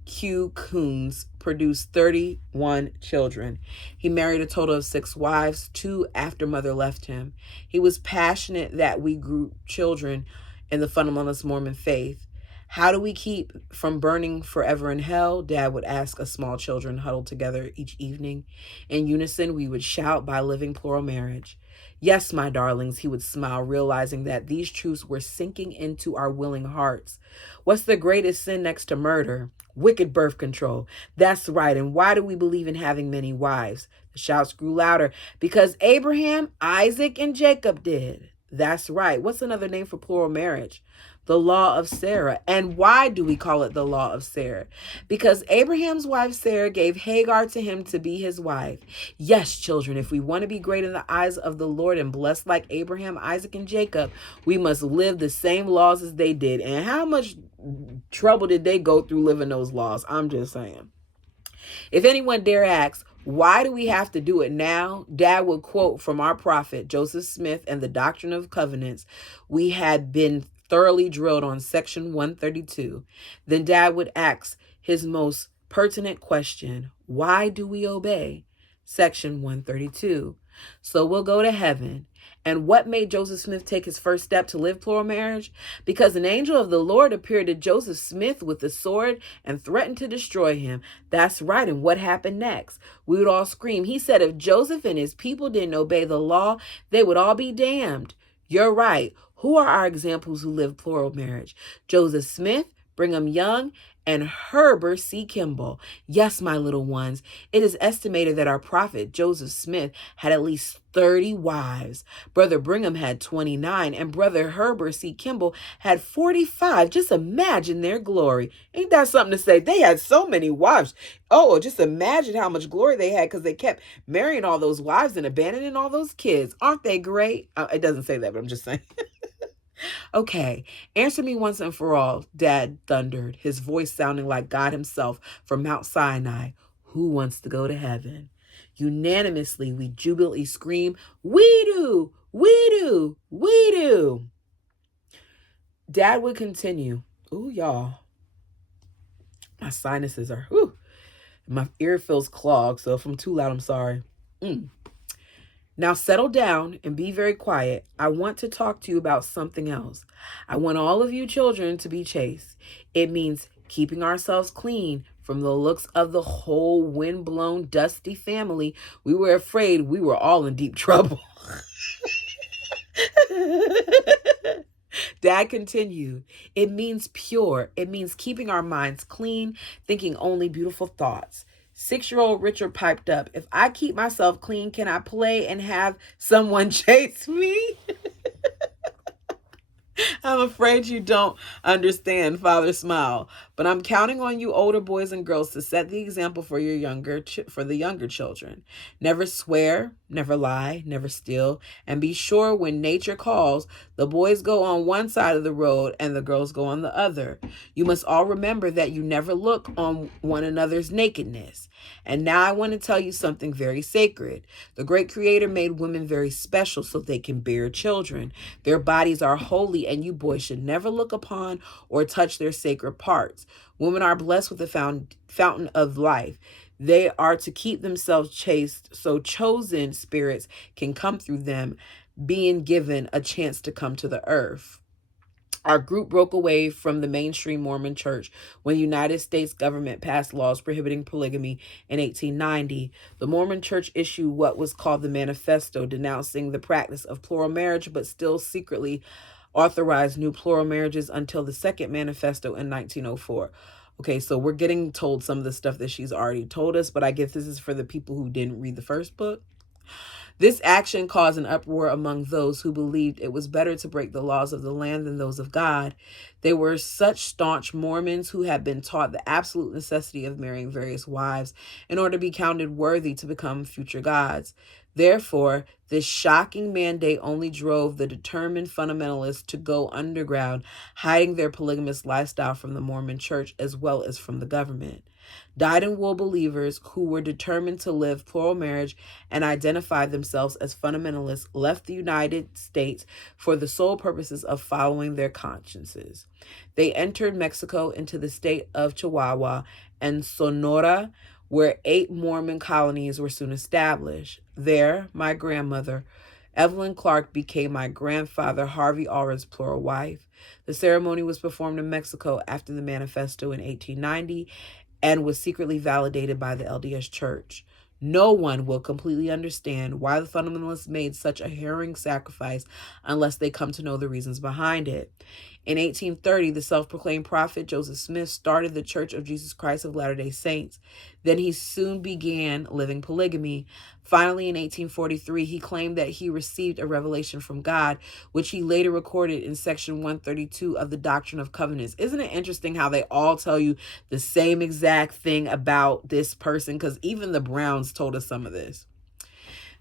Q. Coons, produced 31 children. He married a total of 6 wives, 2 after mother left him. He was passionate that we grew children in the fundamentalist Mormon faith. How do we keep from burning forever in hell? Dad would ask us small children huddled together each evening. In unison, we would shout by living plural marriage. Yes, my darlings, he would smile, realizing that these truths were sinking into our willing hearts. What's the greatest sin next to murder? Wicked birth control. That's right. And why do we believe in having many wives? The shouts grew louder. Because Abraham, Isaac, and Jacob did. That's right. What's another name for plural marriage? The law of Sarah. And why do we call it the law of Sarah? Because Abraham's wife Sarah gave Hagar to him to be his wife. Yes, children, if we want to be great in the eyes of the Lord and blessed like Abraham, Isaac, and Jacob, we must live the same laws as they did. And how much trouble did they go through living those laws? I'm just saying. If anyone dare ask, why do we have to do it now? Dad would quote from our prophet, Joseph Smith, and the Doctrine of Covenants. We had been thoroughly drilled on section 132. Then Dad would ask his most pertinent question, why do we obey? Section 132. So we'll go to heaven. And what made Joseph Smith take his first step to live plural marriage? Because an angel of the Lord appeared to Joseph Smith with a sword and threatened to destroy him. That's right. And what happened next? We would all scream. He said if Joseph and his people didn't obey the law, they would all be damned. You're right. Who are our examples who live plural marriage? Joseph Smith, Brigham Young, and Herbert C. Kimball. Yes, my little ones, it is estimated that our prophet Joseph Smith had at least 30 wives. Brother Brigham had 29, and Brother Herbert C. Kimball had 45. Just imagine their glory. Ain't that something to say? They had so many wives. Oh, just imagine how much glory they had because they kept marrying all those wives and abandoning all those kids. Aren't they great? It doesn't say that, but I'm just saying. Okay, answer me once and for all, Dad thundered, his voice sounding like God himself from Mount Sinai. Who wants to go to heaven? Unanimously, we jubilantly scream, we do, we do, we do. Dad would continue. Ooh, y'all. My sinuses are, my ear feels clogged, so if I'm too loud, I'm sorry. Now settle down and be very quiet. I want to talk to you about something else. I want all of you children to be chaste. It means keeping ourselves clean from the looks of the whole windblown, dusty family. We were afraid we were all in deep trouble. Dad continued, it means pure. It means keeping our minds clean, thinking only beautiful thoughts. 6-year-old Richard piped up, if I keep myself clean, can I play and have someone chase me? I'm afraid you don't understand, Father smiled. But I'm counting on you older boys and girls to set the example for for the younger children. Never swear, never lie, never steal, and be sure when nature calls, the boys go on one side of the road and the girls go on the other. You must all remember that you never look on one another's nakedness. And now I want to tell you something very sacred. The great Creator made women very special so they can bear children. Their bodies are holy, and you boys should never look upon or touch their sacred parts. Women are blessed with the fountain of life. They are to keep themselves chaste so chosen spirits can come through them, being given a chance to come to the earth. Our group broke away from the mainstream Mormon church when the United States government passed laws prohibiting polygamy in 1890. The Mormon church issued what was called the Manifesto, denouncing the practice of plural marriage, but still secretly authorized new plural marriages until the Second Manifesto in 1904. Okay, so we're getting told some of the stuff that she's already told us, but I guess this is for the people who didn't read the first book. This action caused an uproar among those who believed it was better to break the laws of the land than those of God. They were such staunch Mormons who had been taught the absolute necessity of marrying various wives in order to be counted worthy to become future gods. Therefore, this shocking mandate only drove the determined fundamentalists to go underground, hiding their polygamous lifestyle from the Mormon church as well as from the government. Dyed-in-wool believers who were determined to live plural marriage and identified themselves as fundamentalists left the United States for the sole purposes of following their consciences. They entered Mexico into the state of Chihuahua and Sonora, where 8 Mormon colonies were soon established. There, my grandmother, Evelyn Clark, became my grandfather, Harvey Allred's plural wife. The ceremony was performed in Mexico after the Manifesto in 1890 and was secretly validated by the LDS Church. No one will completely understand why the fundamentalists made such a harrowing sacrifice unless they come to know the reasons behind it. In 1830, the self-proclaimed prophet Joseph Smith started the Church of Jesus Christ of Latter-day Saints. Then he soon began living polygamy. Finally, in 1843, he claimed that he received a revelation from God, which he later recorded in section 132 of the Doctrine of Covenants. Isn't it interesting how they all tell you the same exact thing about this person? Because even the Browns told us some of this.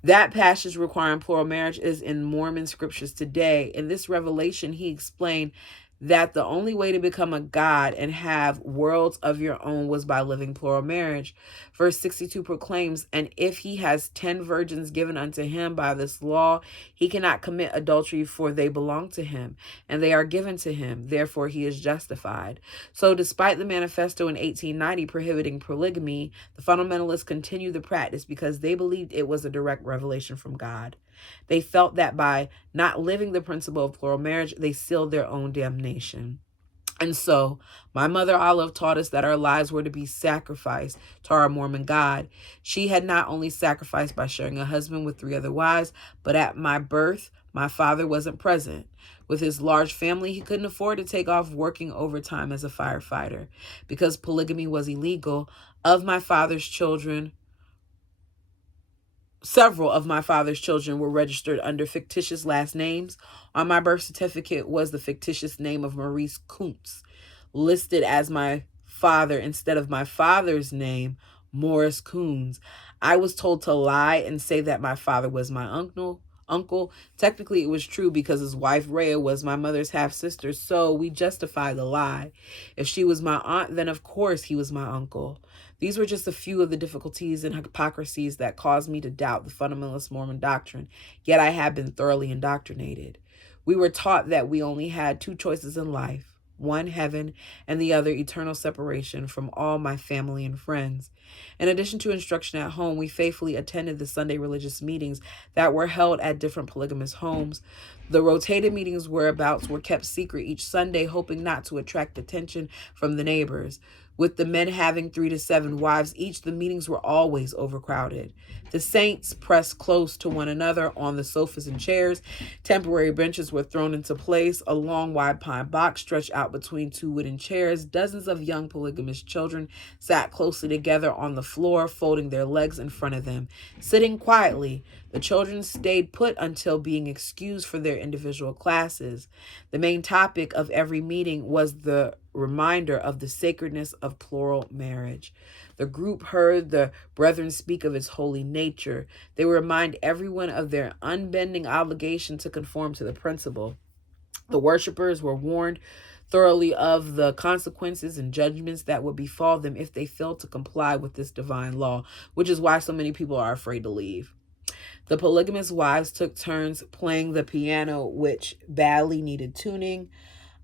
That passage requiring plural marriage is in Mormon scriptures today. In this revelation, he explained that the only way to become a god and have worlds of your own was by living plural marriage. Verse 62 proclaims, and if he has 10 virgins given unto him by this law, he cannot commit adultery, for they belong to him, and they are given to him. Therefore, he is justified. So despite the manifesto in 1890 prohibiting polygamy, the fundamentalists continued the practice because they believed it was a direct revelation from God. They felt that by not living the principle of plural marriage, they sealed their own damnation. And so, my mother Olive taught us that our lives were to be sacrificed to our Mormon God. She had not only sacrificed by sharing a husband with 3 other wives, but at my birth, my father wasn't present. With his large family, he couldn't afford to take off working overtime as a firefighter. Because polygamy was illegal, several of my father's children were registered under fictitious last names. On my birth certificate was the fictitious name of Maurice Kuntz, listed as my father instead of my father's name, Morris Coons. I was told to lie and say that my father was my uncle. Technically, it was true because his wife, Rhea, was my mother's half-sister, so we justify the lie. If she was my aunt, then of course he was my uncle. These were just a few of the difficulties and hypocrisies that caused me to doubt the fundamentalist Mormon doctrine, yet I had been thoroughly indoctrinated. We were taught that we only had 2 choices in life, one heaven and the other eternal separation from all my family and friends. In addition to instruction at home, we faithfully attended the Sunday religious meetings that were held at different polygamous homes. The rotated meetings whereabouts were kept secret each Sunday, hoping not to attract attention from the neighbors. With the men having 3 to 7 wives each, the meetings were always overcrowded. The saints pressed close to one another on the sofas and chairs. Temporary benches were thrown into place. A long, wide pine box stretched out between 2 wooden chairs. Dozens of young polygamous children sat closely together on the floor, folding their legs in front of them. Sitting quietly, the children stayed put until being excused for their individual classes. The main topic of every meeting was the reminder of the sacredness of plural marriage. The group heard the brethren speak of its holy nature. They remind everyone of their unbending obligation to conform to the principle. The worshippers were warned thoroughly of the consequences and judgments that would befall them if they failed to comply with this divine law, which is why so many people are afraid to leave. The polygamous wives took turns playing the piano, which badly needed tuning.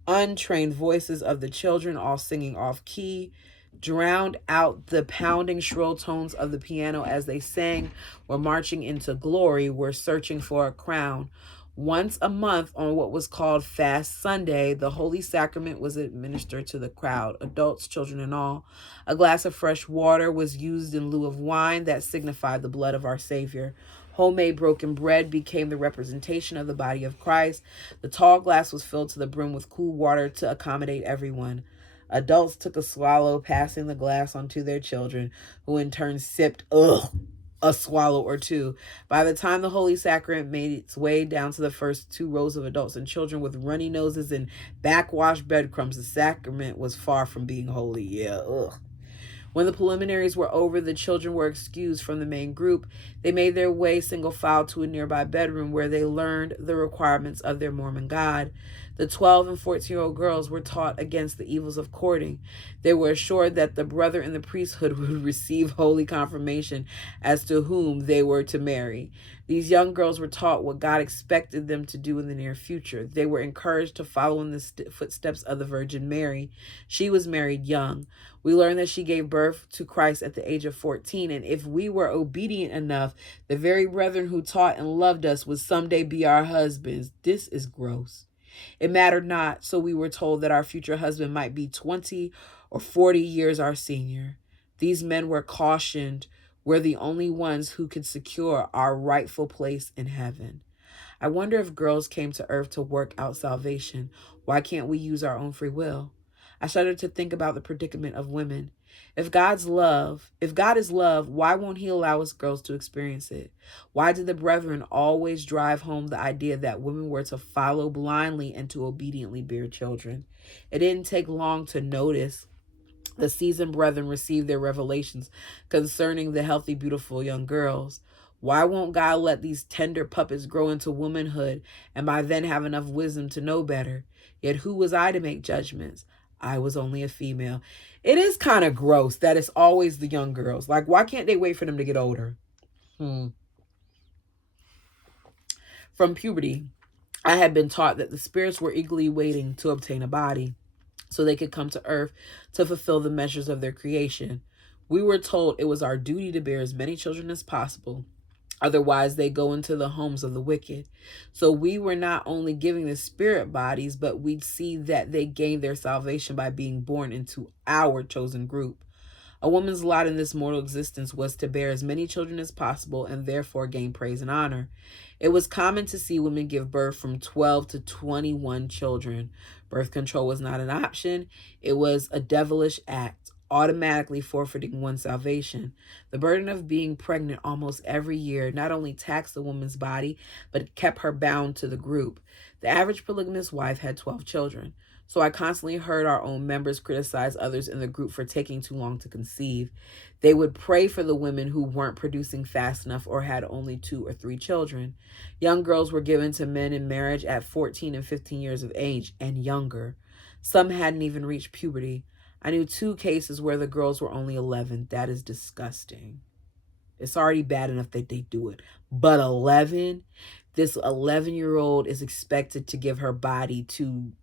Untrained voices of the children, all singing off key, drowned out the pounding shrill tones of the piano as they sang, were marching into glory, were searching for a crown. Once a month, on what was called Fast Sunday, the Holy Sacrament was administered to the crowd, adults, children, and all. A glass of fresh water was used in lieu of wine that signified the blood of our Savior. Homemade broken bread became the representation of the body of Christ. The tall glass was filled to the brim with cool water to accommodate everyone. Adults took a swallow, passing the glass on to their children, who in turn sipped, a swallow or two. By the time the Holy Sacrament made its way down to the first two rows of adults and children with runny noses and backwashed breadcrumbs, the sacrament was far from being holy. When the preliminaries were over, the children were excused from the main group. They made their way single file to a nearby bedroom where they learned the requirements of their Mormon God. The 12 and 14-year-old girls were taught against the evils of courting. They were assured that the brother in the priesthood would receive holy confirmation as to whom they were to marry. These young girls were taught what God expected them to do in the near future. They were encouraged to follow in the footsteps of the Virgin Mary. She was married young. We learned that she gave birth to Christ at the age of 14, and if we were obedient enough, the very brethren who taught and loved us would someday be our husbands. This is gross. It mattered not, so we were told that our future husband might be 20 or 40 years our senior. These men were cautioned we're the only ones who could secure our rightful place in heaven. I wonder if girls came to earth to work out salvation. Why can't we use our own free will? I shudder to think about the predicament of women. If God is love, why won't he allow us girls to experience it? Why did the brethren always drive home the idea that women were to follow blindly and to obediently bear children? It didn't take long to notice the seasoned brethren received their revelations concerning the healthy, beautiful young girls. Why won't God let these tender puppets grow into womanhood and by then have enough wisdom to know better? Yet who was I to make judgments? I was only a female. It is kind of gross that it's always the young girls. Like, why can't they wait for them to get older? From puberty, I had been taught that the spirits were eagerly waiting to obtain a body so they could come to earth to fulfill the measures of their creation. We were told it was our duty to bear as many children as possible. Otherwise, they go into the homes of the wicked. So we were not only giving the spirit bodies, but we'd see that they gained their salvation by being born into our chosen group. A woman's lot in this mortal existence was to bear as many children as possible and therefore gain praise and honor. It was common to see women give birth from 12 to 21 children. Birth control was not an option. It was a devilish act, automatically forfeiting one's salvation. The burden of being pregnant almost every year not only taxed the woman's body, but kept her bound to the group. The average polygamous wife had 12 children. So I constantly heard our own members criticize others in the group for taking too long to conceive. They would pray for the women who weren't producing fast enough or had only 2 or 3 children. Young girls were given to men in marriage at 14 and 15 years of age and younger. Some hadn't even reached puberty. I knew 2 cases where the girls were only 11. That is disgusting. It's already bad enough that they do it. But 11? This 11-year-old is expected to give her body to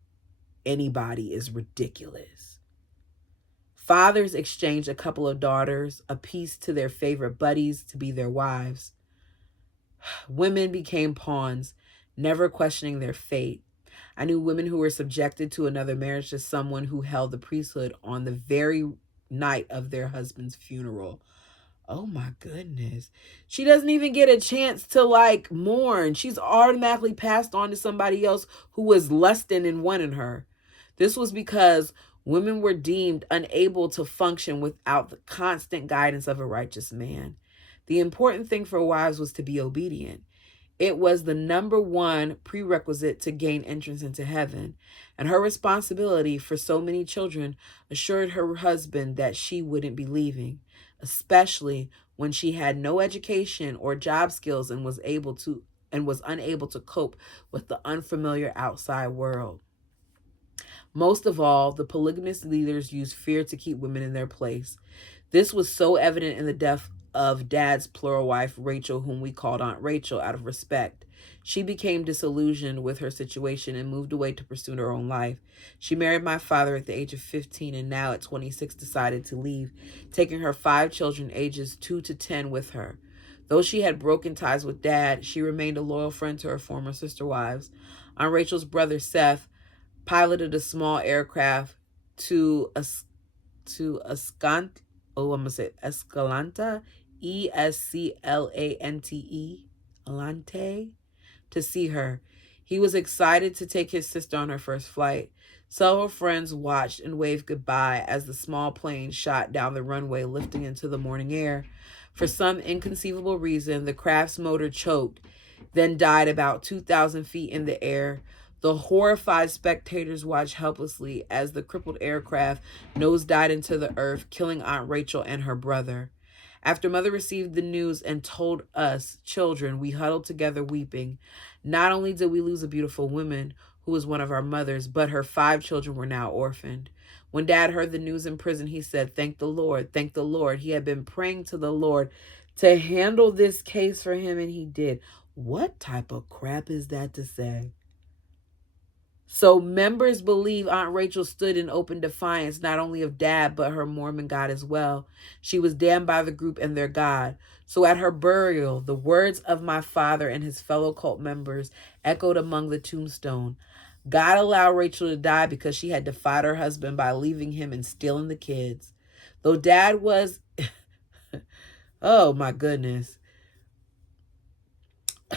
anybody is ridiculous. Fathers exchanged a couple of daughters, a piece to their favorite buddies to be their wives. Women became pawns, never questioning their fate. I knew women who were subjected to another marriage to someone who held the priesthood on the very night of their husband's funeral. Oh my goodness. She doesn't even get a chance to mourn. She's automatically passed on to somebody else who was less than and wanted her. This was because women were deemed unable to function without the constant guidance of a righteous man. The important thing for wives was to be obedient. It was the number one prerequisite to gain entrance into heaven, and her responsibility for so many children assured her husband that she wouldn't be leaving, especially when she had no education or job skills and was unable to cope with the unfamiliar outside world. Most of all, the polygamous leaders used fear to keep women in their place. This was so evident in the death of Dad's plural wife, Rachel, whom we called Aunt Rachel out of respect. She became disillusioned with her situation and moved away to pursue her own life. She married my father at the age of 15 and now at 26 decided to leave, taking her 5 children ages 2 to 10 with her. Though she had broken ties with Dad, she remained a loyal friend to her former sister wives. Aunt Rachel's brother, Seth, piloted a small aircraft to Escant. Oh, I'm gonna say Escalante, Esclante, Alante, to see her. He was excited to take his sister on her first flight. Several friends watched and waved goodbye as the small plane shot down the runway, lifting into the morning air. For some inconceivable reason, the craft's motor choked, then died about 2,000 feet in the air. The horrified spectators watched helplessly as the crippled aircraft nosedived into the earth, killing Aunt Rachel and her brother. After Mother received the news and told us, children, we huddled together weeping. Not only did we lose a beautiful woman who was one of our mothers, but her 5 children were now orphaned. When Dad heard the news in prison, he said, "Thank the Lord, thank the Lord." He had been praying to the Lord to handle this case for him, and he did. What type of crap is that to say? So members believe Aunt Rachel stood in open defiance not only of Dad, but her Mormon God as well. She was damned by the group and their God. So at her burial, the words of my father and his fellow cult members echoed among the tombstone. God allowed Rachel to die because she had defied her husband by leaving him and stealing the kids. Though Dad was, oh my goodness.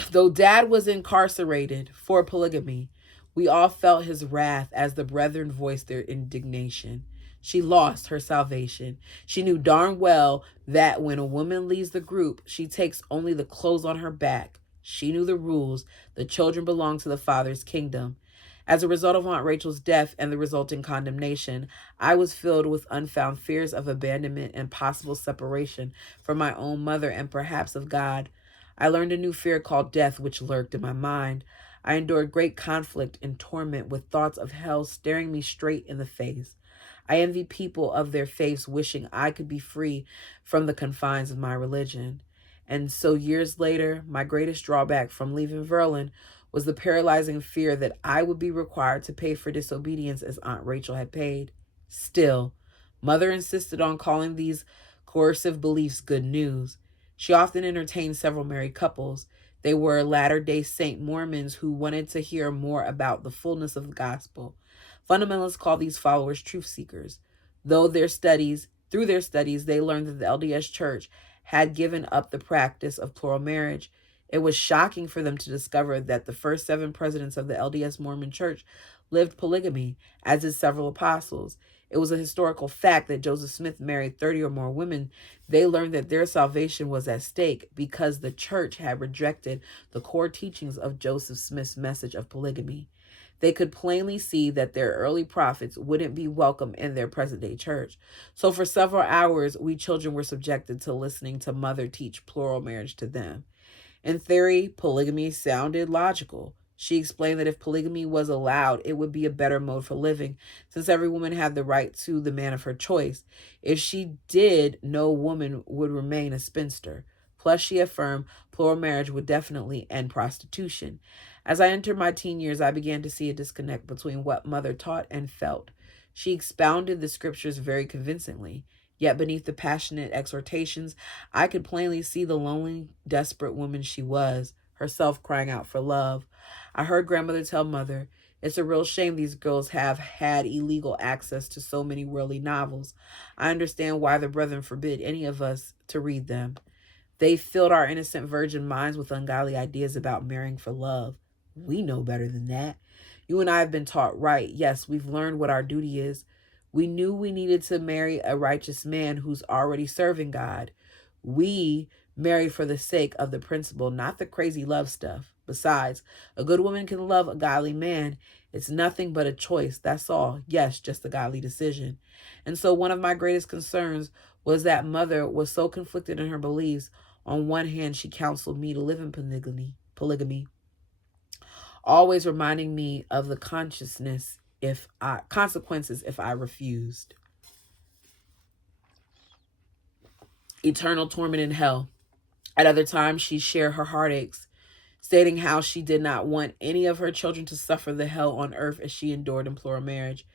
Though Dad was incarcerated for polygamy, we all felt his wrath as the brethren voiced their indignation. She lost her salvation. She knew darn well that when a woman leaves the group, she takes only the clothes on her back. She knew the rules. The children belong to the Father's kingdom. As a result of Aunt Rachel's death and the resulting condemnation, I was filled with unfound fears of abandonment and possible separation from my own mother and perhaps of God. I learned a new fear called death, which lurked in my mind. I endured great conflict and torment with thoughts of hell staring me straight in the face. I envy people of their faiths, wishing I could be free from the confines of my religion. And so years later, my greatest drawback from leaving Verlin was the paralyzing fear that I would be required to pay for disobedience as Aunt Rachel had paid. Still, Mother insisted on calling these coercive beliefs good news. She often entertained several married couples. They were Latter-day Saint Mormons who wanted to hear more about the fullness of the gospel. Fundamentalists call these followers truth seekers. Through their studies, they learned that the LDS Church had given up the practice of plural marriage. It was shocking for them to discover that the first 7 presidents of the LDS Mormon Church lived polygamy, as did several apostles. It was a historical fact that Joseph Smith married 30 or more women. They learned that their salvation was at stake because the church had rejected the core teachings of Joseph Smith's message of polygamy. They could plainly see that their early prophets wouldn't be welcome in their present-day church. So for several hours, we children were subjected to listening to Mother teach plural marriage to them. In theory, polygamy sounded logical. She explained that if polygamy was allowed, it would be a better mode for living, since every woman had the right to the man of her choice. If she did, no woman would remain a spinster. Plus, she affirmed plural marriage would definitely end prostitution. As I entered my teen years, I began to see a disconnect between what Mother taught and felt. She expounded the scriptures very convincingly. Yet beneath the passionate exhortations, I could plainly see the lonely, desperate woman she was, herself crying out for love. I heard Grandmother tell Mother, "It's a real shame these girls have had illegal access to so many worldly novels. I understand why the brethren forbid any of us to read them. They filled our innocent virgin minds with ungodly ideas about marrying for love. We know better than that. You and I have been taught right. Yes, we've learned what our duty is. We knew we needed to marry a righteous man who's already serving God. We married for the sake of the principle, not the crazy love stuff. Besides, a good woman can love a godly man. It's nothing but a choice. That's all. Yes, just a godly decision. And so one of my greatest concerns was that mother was so conflicted in her beliefs. On one hand, she counseled me to live in polygamy, always reminding me of the consequences if I refused. Eternal torment in hell. At other times, she shared her heartaches, stating how she did not want any of her children to suffer the hell on earth as she endured in plural marriage.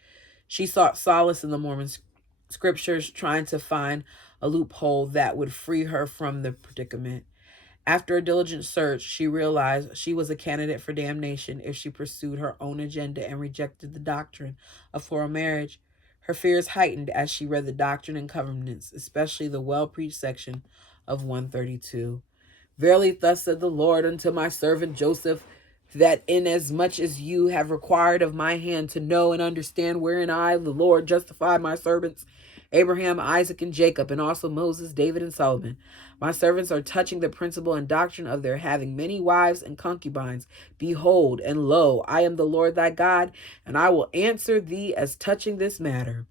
She sought solace in the Mormon scriptures, trying to find a loophole that would free her from the predicament. After a diligent search, she realized she was a candidate for damnation if she pursued her own agenda and rejected the doctrine of plural marriage. Her fears heightened as she read the Doctrine and Covenants, especially the well-preached section of 132. Verily, thus said the Lord unto my servant Joseph, that inasmuch as you have required of my hand to know and understand wherein I, the Lord, justified my servants, Abraham, Isaac, and Jacob, and also Moses, David, and Solomon. My servants are touching the principle and doctrine of their having many wives and concubines. Behold, and lo, I am the Lord thy God, and I will answer thee as touching this matter.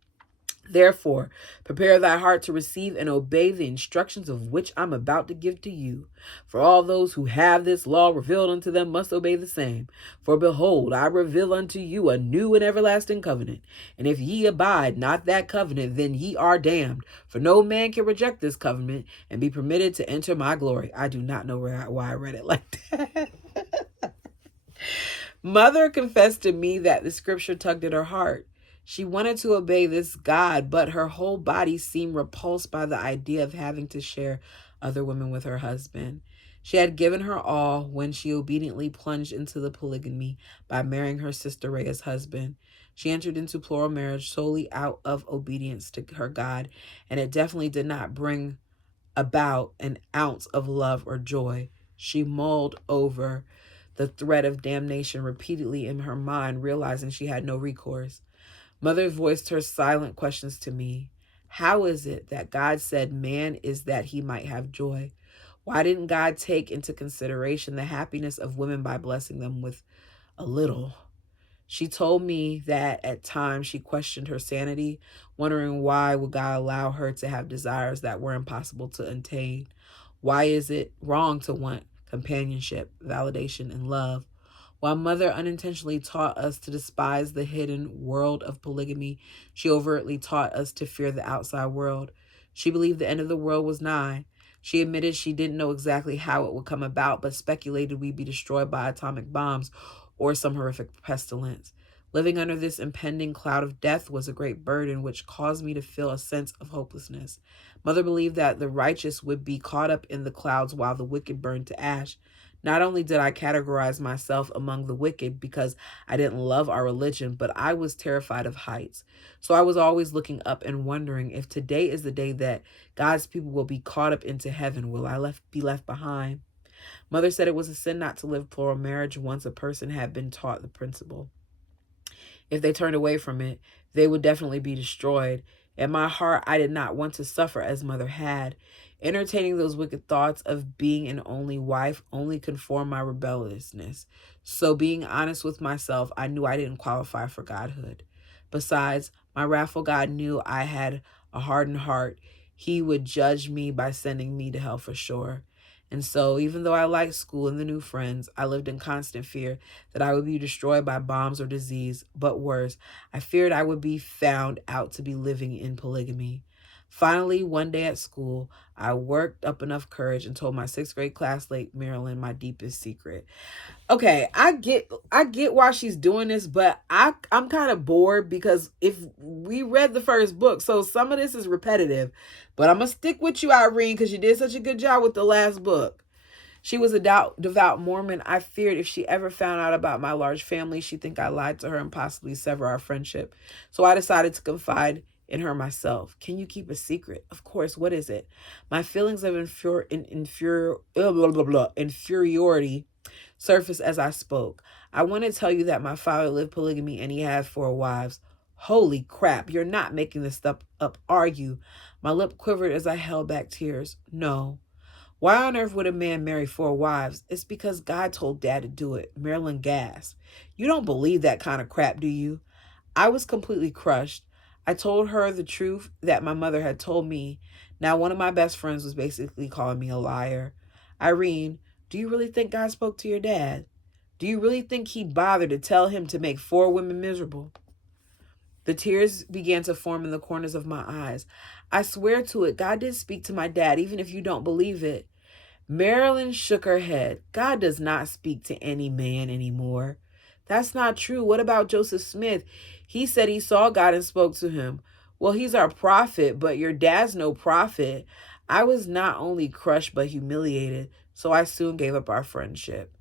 Therefore, prepare thy heart to receive and obey the instructions of which I'm about to give to you. For all those who have this law revealed unto them must obey the same. For behold, I reveal unto you a new and everlasting covenant. And if ye abide not that covenant, then ye are damned. For no man can reject this covenant and be permitted to enter my glory. I do not know why I read it like that. Mother confessed to me that the scripture tugged at her heart. She wanted to obey this God, but her whole body seemed repulsed by the idea of having to share other women with her husband. She had given her all when she obediently plunged into the polygamy by marrying her sister Rhea's husband. She entered into plural marriage solely out of obedience to her God, and it definitely did not bring about an ounce of love or joy. She mulled over the threat of damnation repeatedly in her mind, realizing she had no recourse. Mother voiced her silent questions to me. How is it that God said man is that he might have joy? Why didn't God take into consideration the happiness of women by blessing them with a little? She told me that at times she questioned her sanity, wondering why would God allow her to have desires that were impossible to attain? Why is it wrong to want companionship, validation, and love? While Mother unintentionally taught us to despise the hidden world of polygamy, she overtly taught us to fear the outside world. She believed the end of the world was nigh. She admitted she didn't know exactly how it would come about, but speculated we'd be destroyed by atomic bombs or some horrific pestilence. Living under this impending cloud of death was a great burden, which caused me to feel a sense of hopelessness. Mother believed that the righteous would be caught up in the clouds while the wicked burned to ash. Not only did I categorize myself among the wicked because I didn't love our religion, but I was terrified of heights. So I was always looking up and wondering if today is the day that God's people will be caught up into heaven. Will I be left behind? Mother said it was a sin not to live plural marriage once a person had been taught the principle. If they turned away from it, they would definitely be destroyed. In my heart, I did not want to suffer as Mother had. Entertaining those wicked thoughts of being an only wife only confirmed my rebelliousness. So being honest with myself, I knew I didn't qualify for godhood. Besides, my wrathful God knew I had a hardened heart. He would judge me by sending me to hell for sure. And so, even though I liked school and the new friends, I lived in constant fear that I would be destroyed by bombs or disease. But worse, I feared I would be found out to be living in polygamy. Finally, one day at school, I worked up enough courage and told my 6th grade classmate, Marilyn, my deepest secret. Okay, I get why she's doing this, but I'm kind of bored because if we read the first book, so some of this is repetitive. But I'm gonna stick with you, Irene, because you did such a good job with the last book. She was a devout Mormon. I feared if she ever found out about my large family, she'd think I lied to her and possibly sever our friendship. So I decided to confide in her myself. Can you keep a secret? Of course. What is it? My feelings of inferiority surfaced as I spoke. I want to tell you that my father lived polygamy and he had 4 wives. Holy crap, you're not making this stuff up, are you? My lip quivered as I held back tears. No. Why on earth would a man marry 4 wives? It's because God told dad to do it. Marilyn gasped. You don't believe that kind of crap, do you? I was completely crushed. I told her the truth that my mother had told me. Now, one of my best friends was basically calling me a liar. Irene, do you really think God spoke to your dad? Do you really think he bothered to tell him to make 4 women miserable? The tears began to form in the corners of my eyes. I swear to it, God did speak to my dad, even if you don't believe it. Marilyn shook her head. God does not speak to any man anymore. That's not true. What about Joseph Smith? He said he saw God and spoke to him. Well, he's our prophet, but your dad's no prophet. I was not only crushed but humiliated, so I soon gave up our friendship.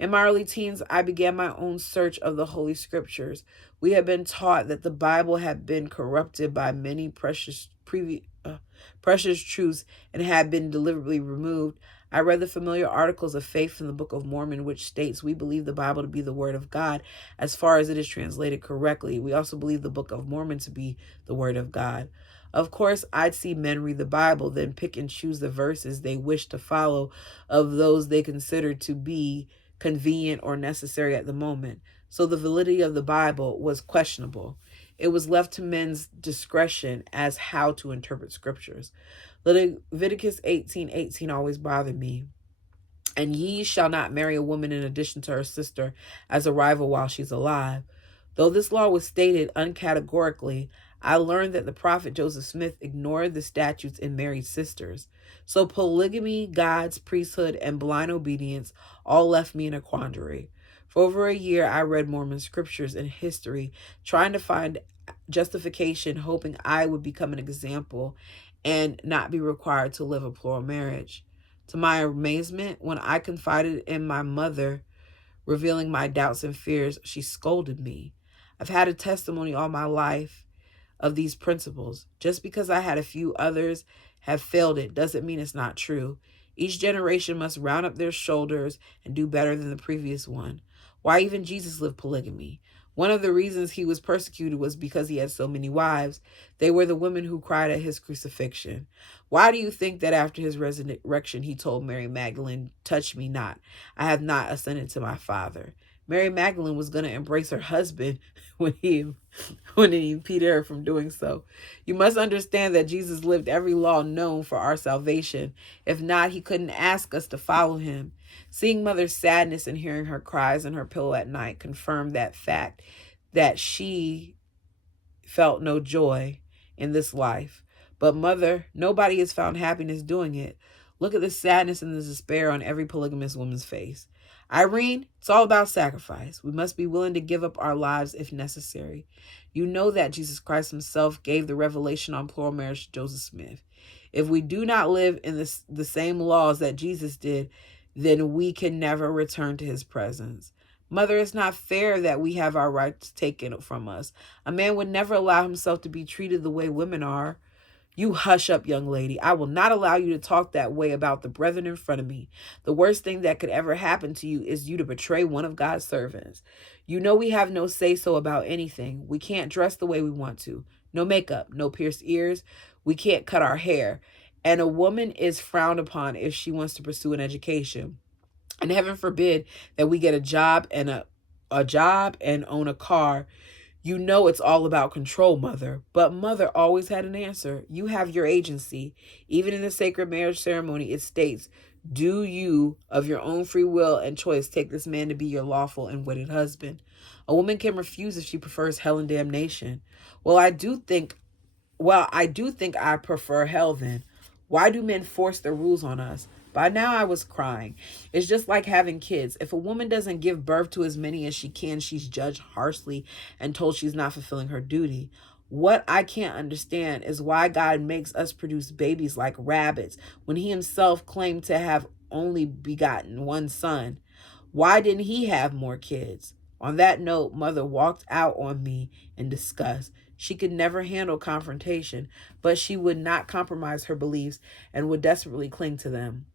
In my early teens, I began my own search of the Holy Scriptures. We had been taught that the Bible had been corrupted by many precious truths and had been deliberately removed. I read the familiar articles of faith from the Book of Mormon, which states we believe the Bible to be the Word of God as far as it is translated correctly. We also believe the Book of Mormon to be the Word of God. Of course, I'd see men read the Bible, then pick and choose the verses they wished to follow of those they considered to be convenient or necessary at the moment. So the validity of the Bible was questionable. It was left to men's discretion as how to interpret scriptures. Leviticus 18:18 always bothered me. And ye shall not marry a woman in addition to her sister as a rival while she's alive. Though this law was stated uncategorically, I learned that the prophet Joseph Smith ignored the statutes and married sisters. So polygamy, God's priesthood, and blind obedience all left me in a quandary. For over a year, I read Mormon scriptures and history, trying to find justification, hoping I would become an example and not be required to live a plural marriage. To my amazement, when I confided in my mother, revealing my doubts and fears, she scolded me. I've had a testimony all my life of these principles. Just because I had a few others have failed it doesn't mean it's not true. Each generation must round up their shoulders and do better than the previous one. Why even Jesus lived polygamy? One of the reasons he was persecuted was because he had so many wives. They were the women who cried at his crucifixion. Why do you think that after his resurrection he told Mary Magdalene, touch me not, I have not ascended to my Father? Mary Magdalene was going to embrace her husband when he impeded her from doing so. You must understand that Jesus lived every law known for our salvation. If not, he couldn't ask us to follow him. Seeing mother's sadness and hearing her cries in her pillow at night confirmed that fact, that she felt no joy in this life. But mother, nobody has found happiness doing it. Look at the sadness and the despair on every polygamous woman's face. Irene, it's all about sacrifice. We must be willing to give up our lives if necessary. You know that Jesus Christ himself gave the revelation on plural marriage to Joseph Smith. If we do not live in the same laws that Jesus did, then we can never return to his presence. Mother, it's not fair that we have our rights taken from us. A man would never allow himself to be treated the way women are. You hush up, young lady. I will not allow you to talk that way about the brethren in front of me. The worst thing that could ever happen to you is you to betray one of God's servants. You know we have no say-so about anything. We can't dress the way we want to. No makeup, no pierced ears. We can't cut our hair. And a woman is frowned upon if she wants to pursue an education. And heaven forbid that we get a job and own a car. You know it's all about control, mother. But mother always had an answer. You have your agency. Even in the sacred marriage ceremony, it states, do you, of your own free will and choice, take this man to be your lawful and wedded husband? A woman can refuse if she prefers hell and damnation. I do think I prefer hell then. Why do men force their rules on us? By now I was crying. It's just like having kids. If a woman doesn't give birth to as many as she can, she's judged harshly and told she's not fulfilling her duty. What I can't understand is why God makes us produce babies like rabbits when he himself claimed to have only begotten one son. Why didn't he have more kids? On that note, mother walked out on me in disgust. She could never handle confrontation, but she would not compromise her beliefs and would desperately cling to them.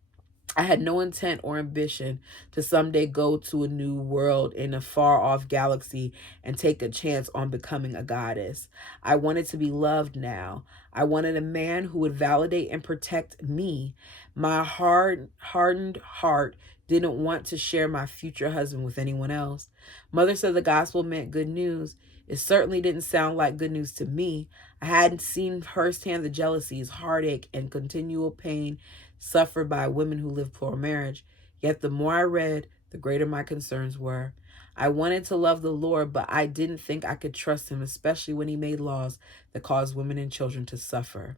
I had no intent or ambition to someday go to a new world in a far off galaxy and take a chance on becoming a goddess. I wanted to be loved now. I wanted a man who would validate and protect me. My hardened heart didn't want to share my future husband with anyone else. Mother said the gospel meant good news. It certainly didn't sound like good news to me. I hadn't seen firsthand the jealousies, heartache, and continual pain suffered by women who live plural marriage. Yet the more I read, the greater my concerns were. I wanted to love the Lord, but I didn't think I could trust him, especially when he made laws that caused women and children to suffer.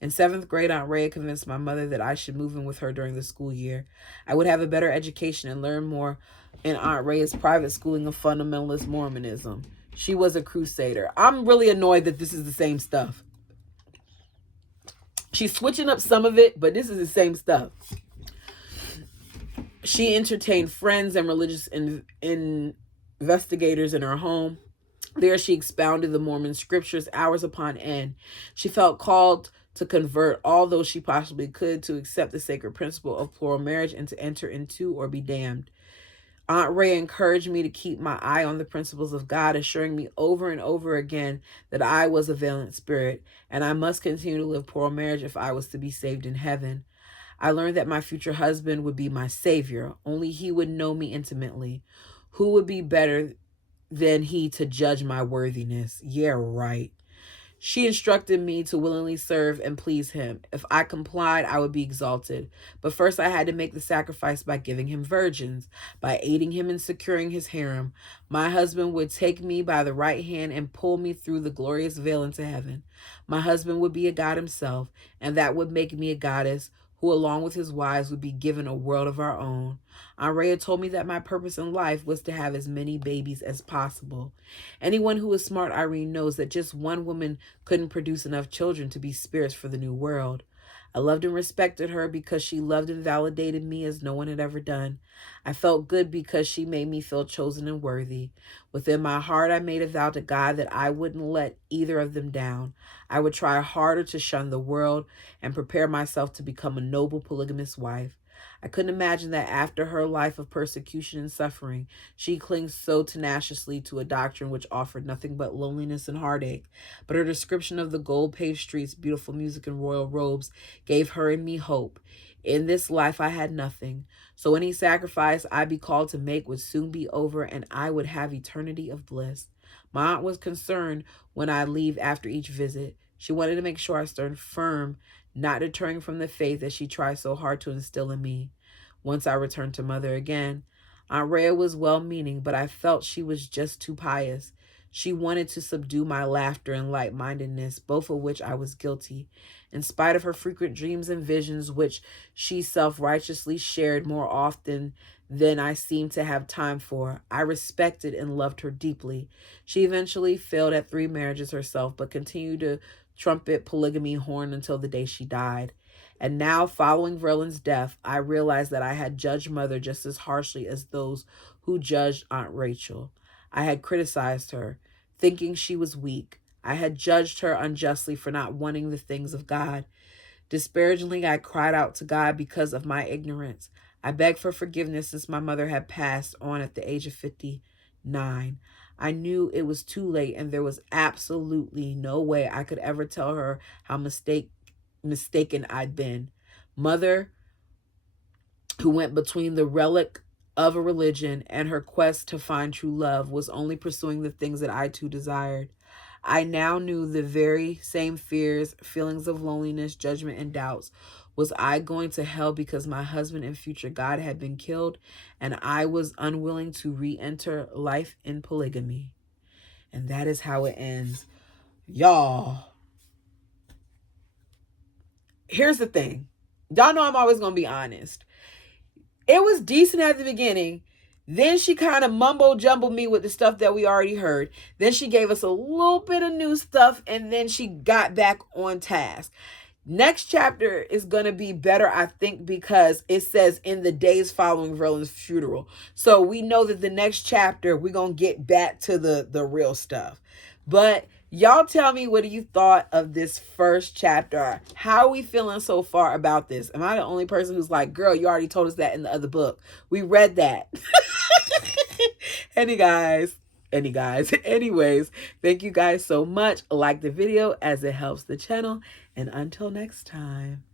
In seventh grade, Aunt Rhea convinced my mother that I should move in with her during the school year. I would have a better education and learn more in Aunt Rhea's private schooling of fundamentalist Mormonism. She was a crusader. I'm really annoyed that this is the same stuff. She's switching up some of it, but this is the same stuff. She entertained friends and religious investigators in her home. There she expounded the Mormon scriptures hours upon end. She felt called to convert all those she possibly could to accept the sacred principle of plural marriage and to enter into or be damned. Aunt Ray encouraged me to keep my eye on the principles of God, assuring me over and over again that I was a valiant spirit and I must continue to live plural marriage if I was to be saved in heaven. I learned that my future husband would be my savior. Only he would know me intimately. Who would be better than he to judge my worthiness? Yeah, right. She instructed me to willingly serve and please him. If I complied, I would be exalted. But first I had to make the sacrifice by giving him virgins, by aiding him in securing his harem. My husband would take me by the right hand and pull me through the glorious veil into heaven. My husband would be a god himself, and that would make me a goddess who, along with his wives, would be given a world of our own. Aunt Rhea told me that my purpose in life was to have as many babies as possible. Anyone who is smart, Irene, knows that just one woman couldn't produce enough children to be spirits for the new world. I loved and respected her because she loved and validated me as no one had ever done. I felt good because she made me feel chosen and worthy. Within my heart, I made a vow to God that I wouldn't let either of them down. I would try harder to shun the world and prepare myself to become a noble polygamous wife. I couldn't imagine that after her life of persecution and suffering, she clings so tenaciously to a doctrine which offered nothing but loneliness and heartache. But her description of the gold-paved streets, beautiful music, and royal robes gave her and me hope. In this life I had nothing, so any sacrifice I'd be called to make would soon be over and I would have eternity of bliss. My aunt was concerned when I leave after each visit. She wanted to make sure I stood firm, not deterring from the faith that she tried so hard to instill in me. Once I returned to Mother again, Aunt Rhea was well-meaning, but I felt she was just too pious. She wanted to subdue my laughter and light-mindedness, both of which I was guilty. In spite of her frequent dreams and visions, which she self-righteously shared more often than I seemed to have time for, I respected and loved her deeply. She eventually failed at 3 marriages herself, but continued to trumpet polygamy horn until the day she died. And now, following Verlin's death, I realized that I had judged Mother just as harshly as those who judged Aunt Rachel. I had criticized her, thinking she was weak. I had judged her unjustly for not wanting the things of God. Disparagingly, I cried out to God because of my ignorance. I begged for forgiveness since my mother had passed on at the age of 59. I knew it was too late and there was absolutely no way I could ever tell her how mistaken I'd been. Mother, who went between the relic of a religion and her quest to find true love, was only pursuing the things that I too desired. I now knew the very same fears, feelings of loneliness, judgment, and doubts. Was I going to hell because my husband and future God had been killed and I was unwilling to re-enter life in polygamy? And that is how it ends. Y'all, here's the thing. Y'all know I'm always going to be honest. It was decent at the beginning. Then she kind of mumbo-jumbled me with the stuff that we already heard. Then she gave us a little bit of new stuff, and then she got back on task. Next chapter is going to be better, I think, because it says in the days following Verlin's funeral. So we know that the next chapter, we're going to get back to the real stuff. But Y'all tell me, what do you thought of this first chapter? How are we feeling so far about this? Am I the only person who's like, girl, you already told us that in the other book? We read that. Anyways, thank you guys so much. Like the video as it helps the channel. And until next time.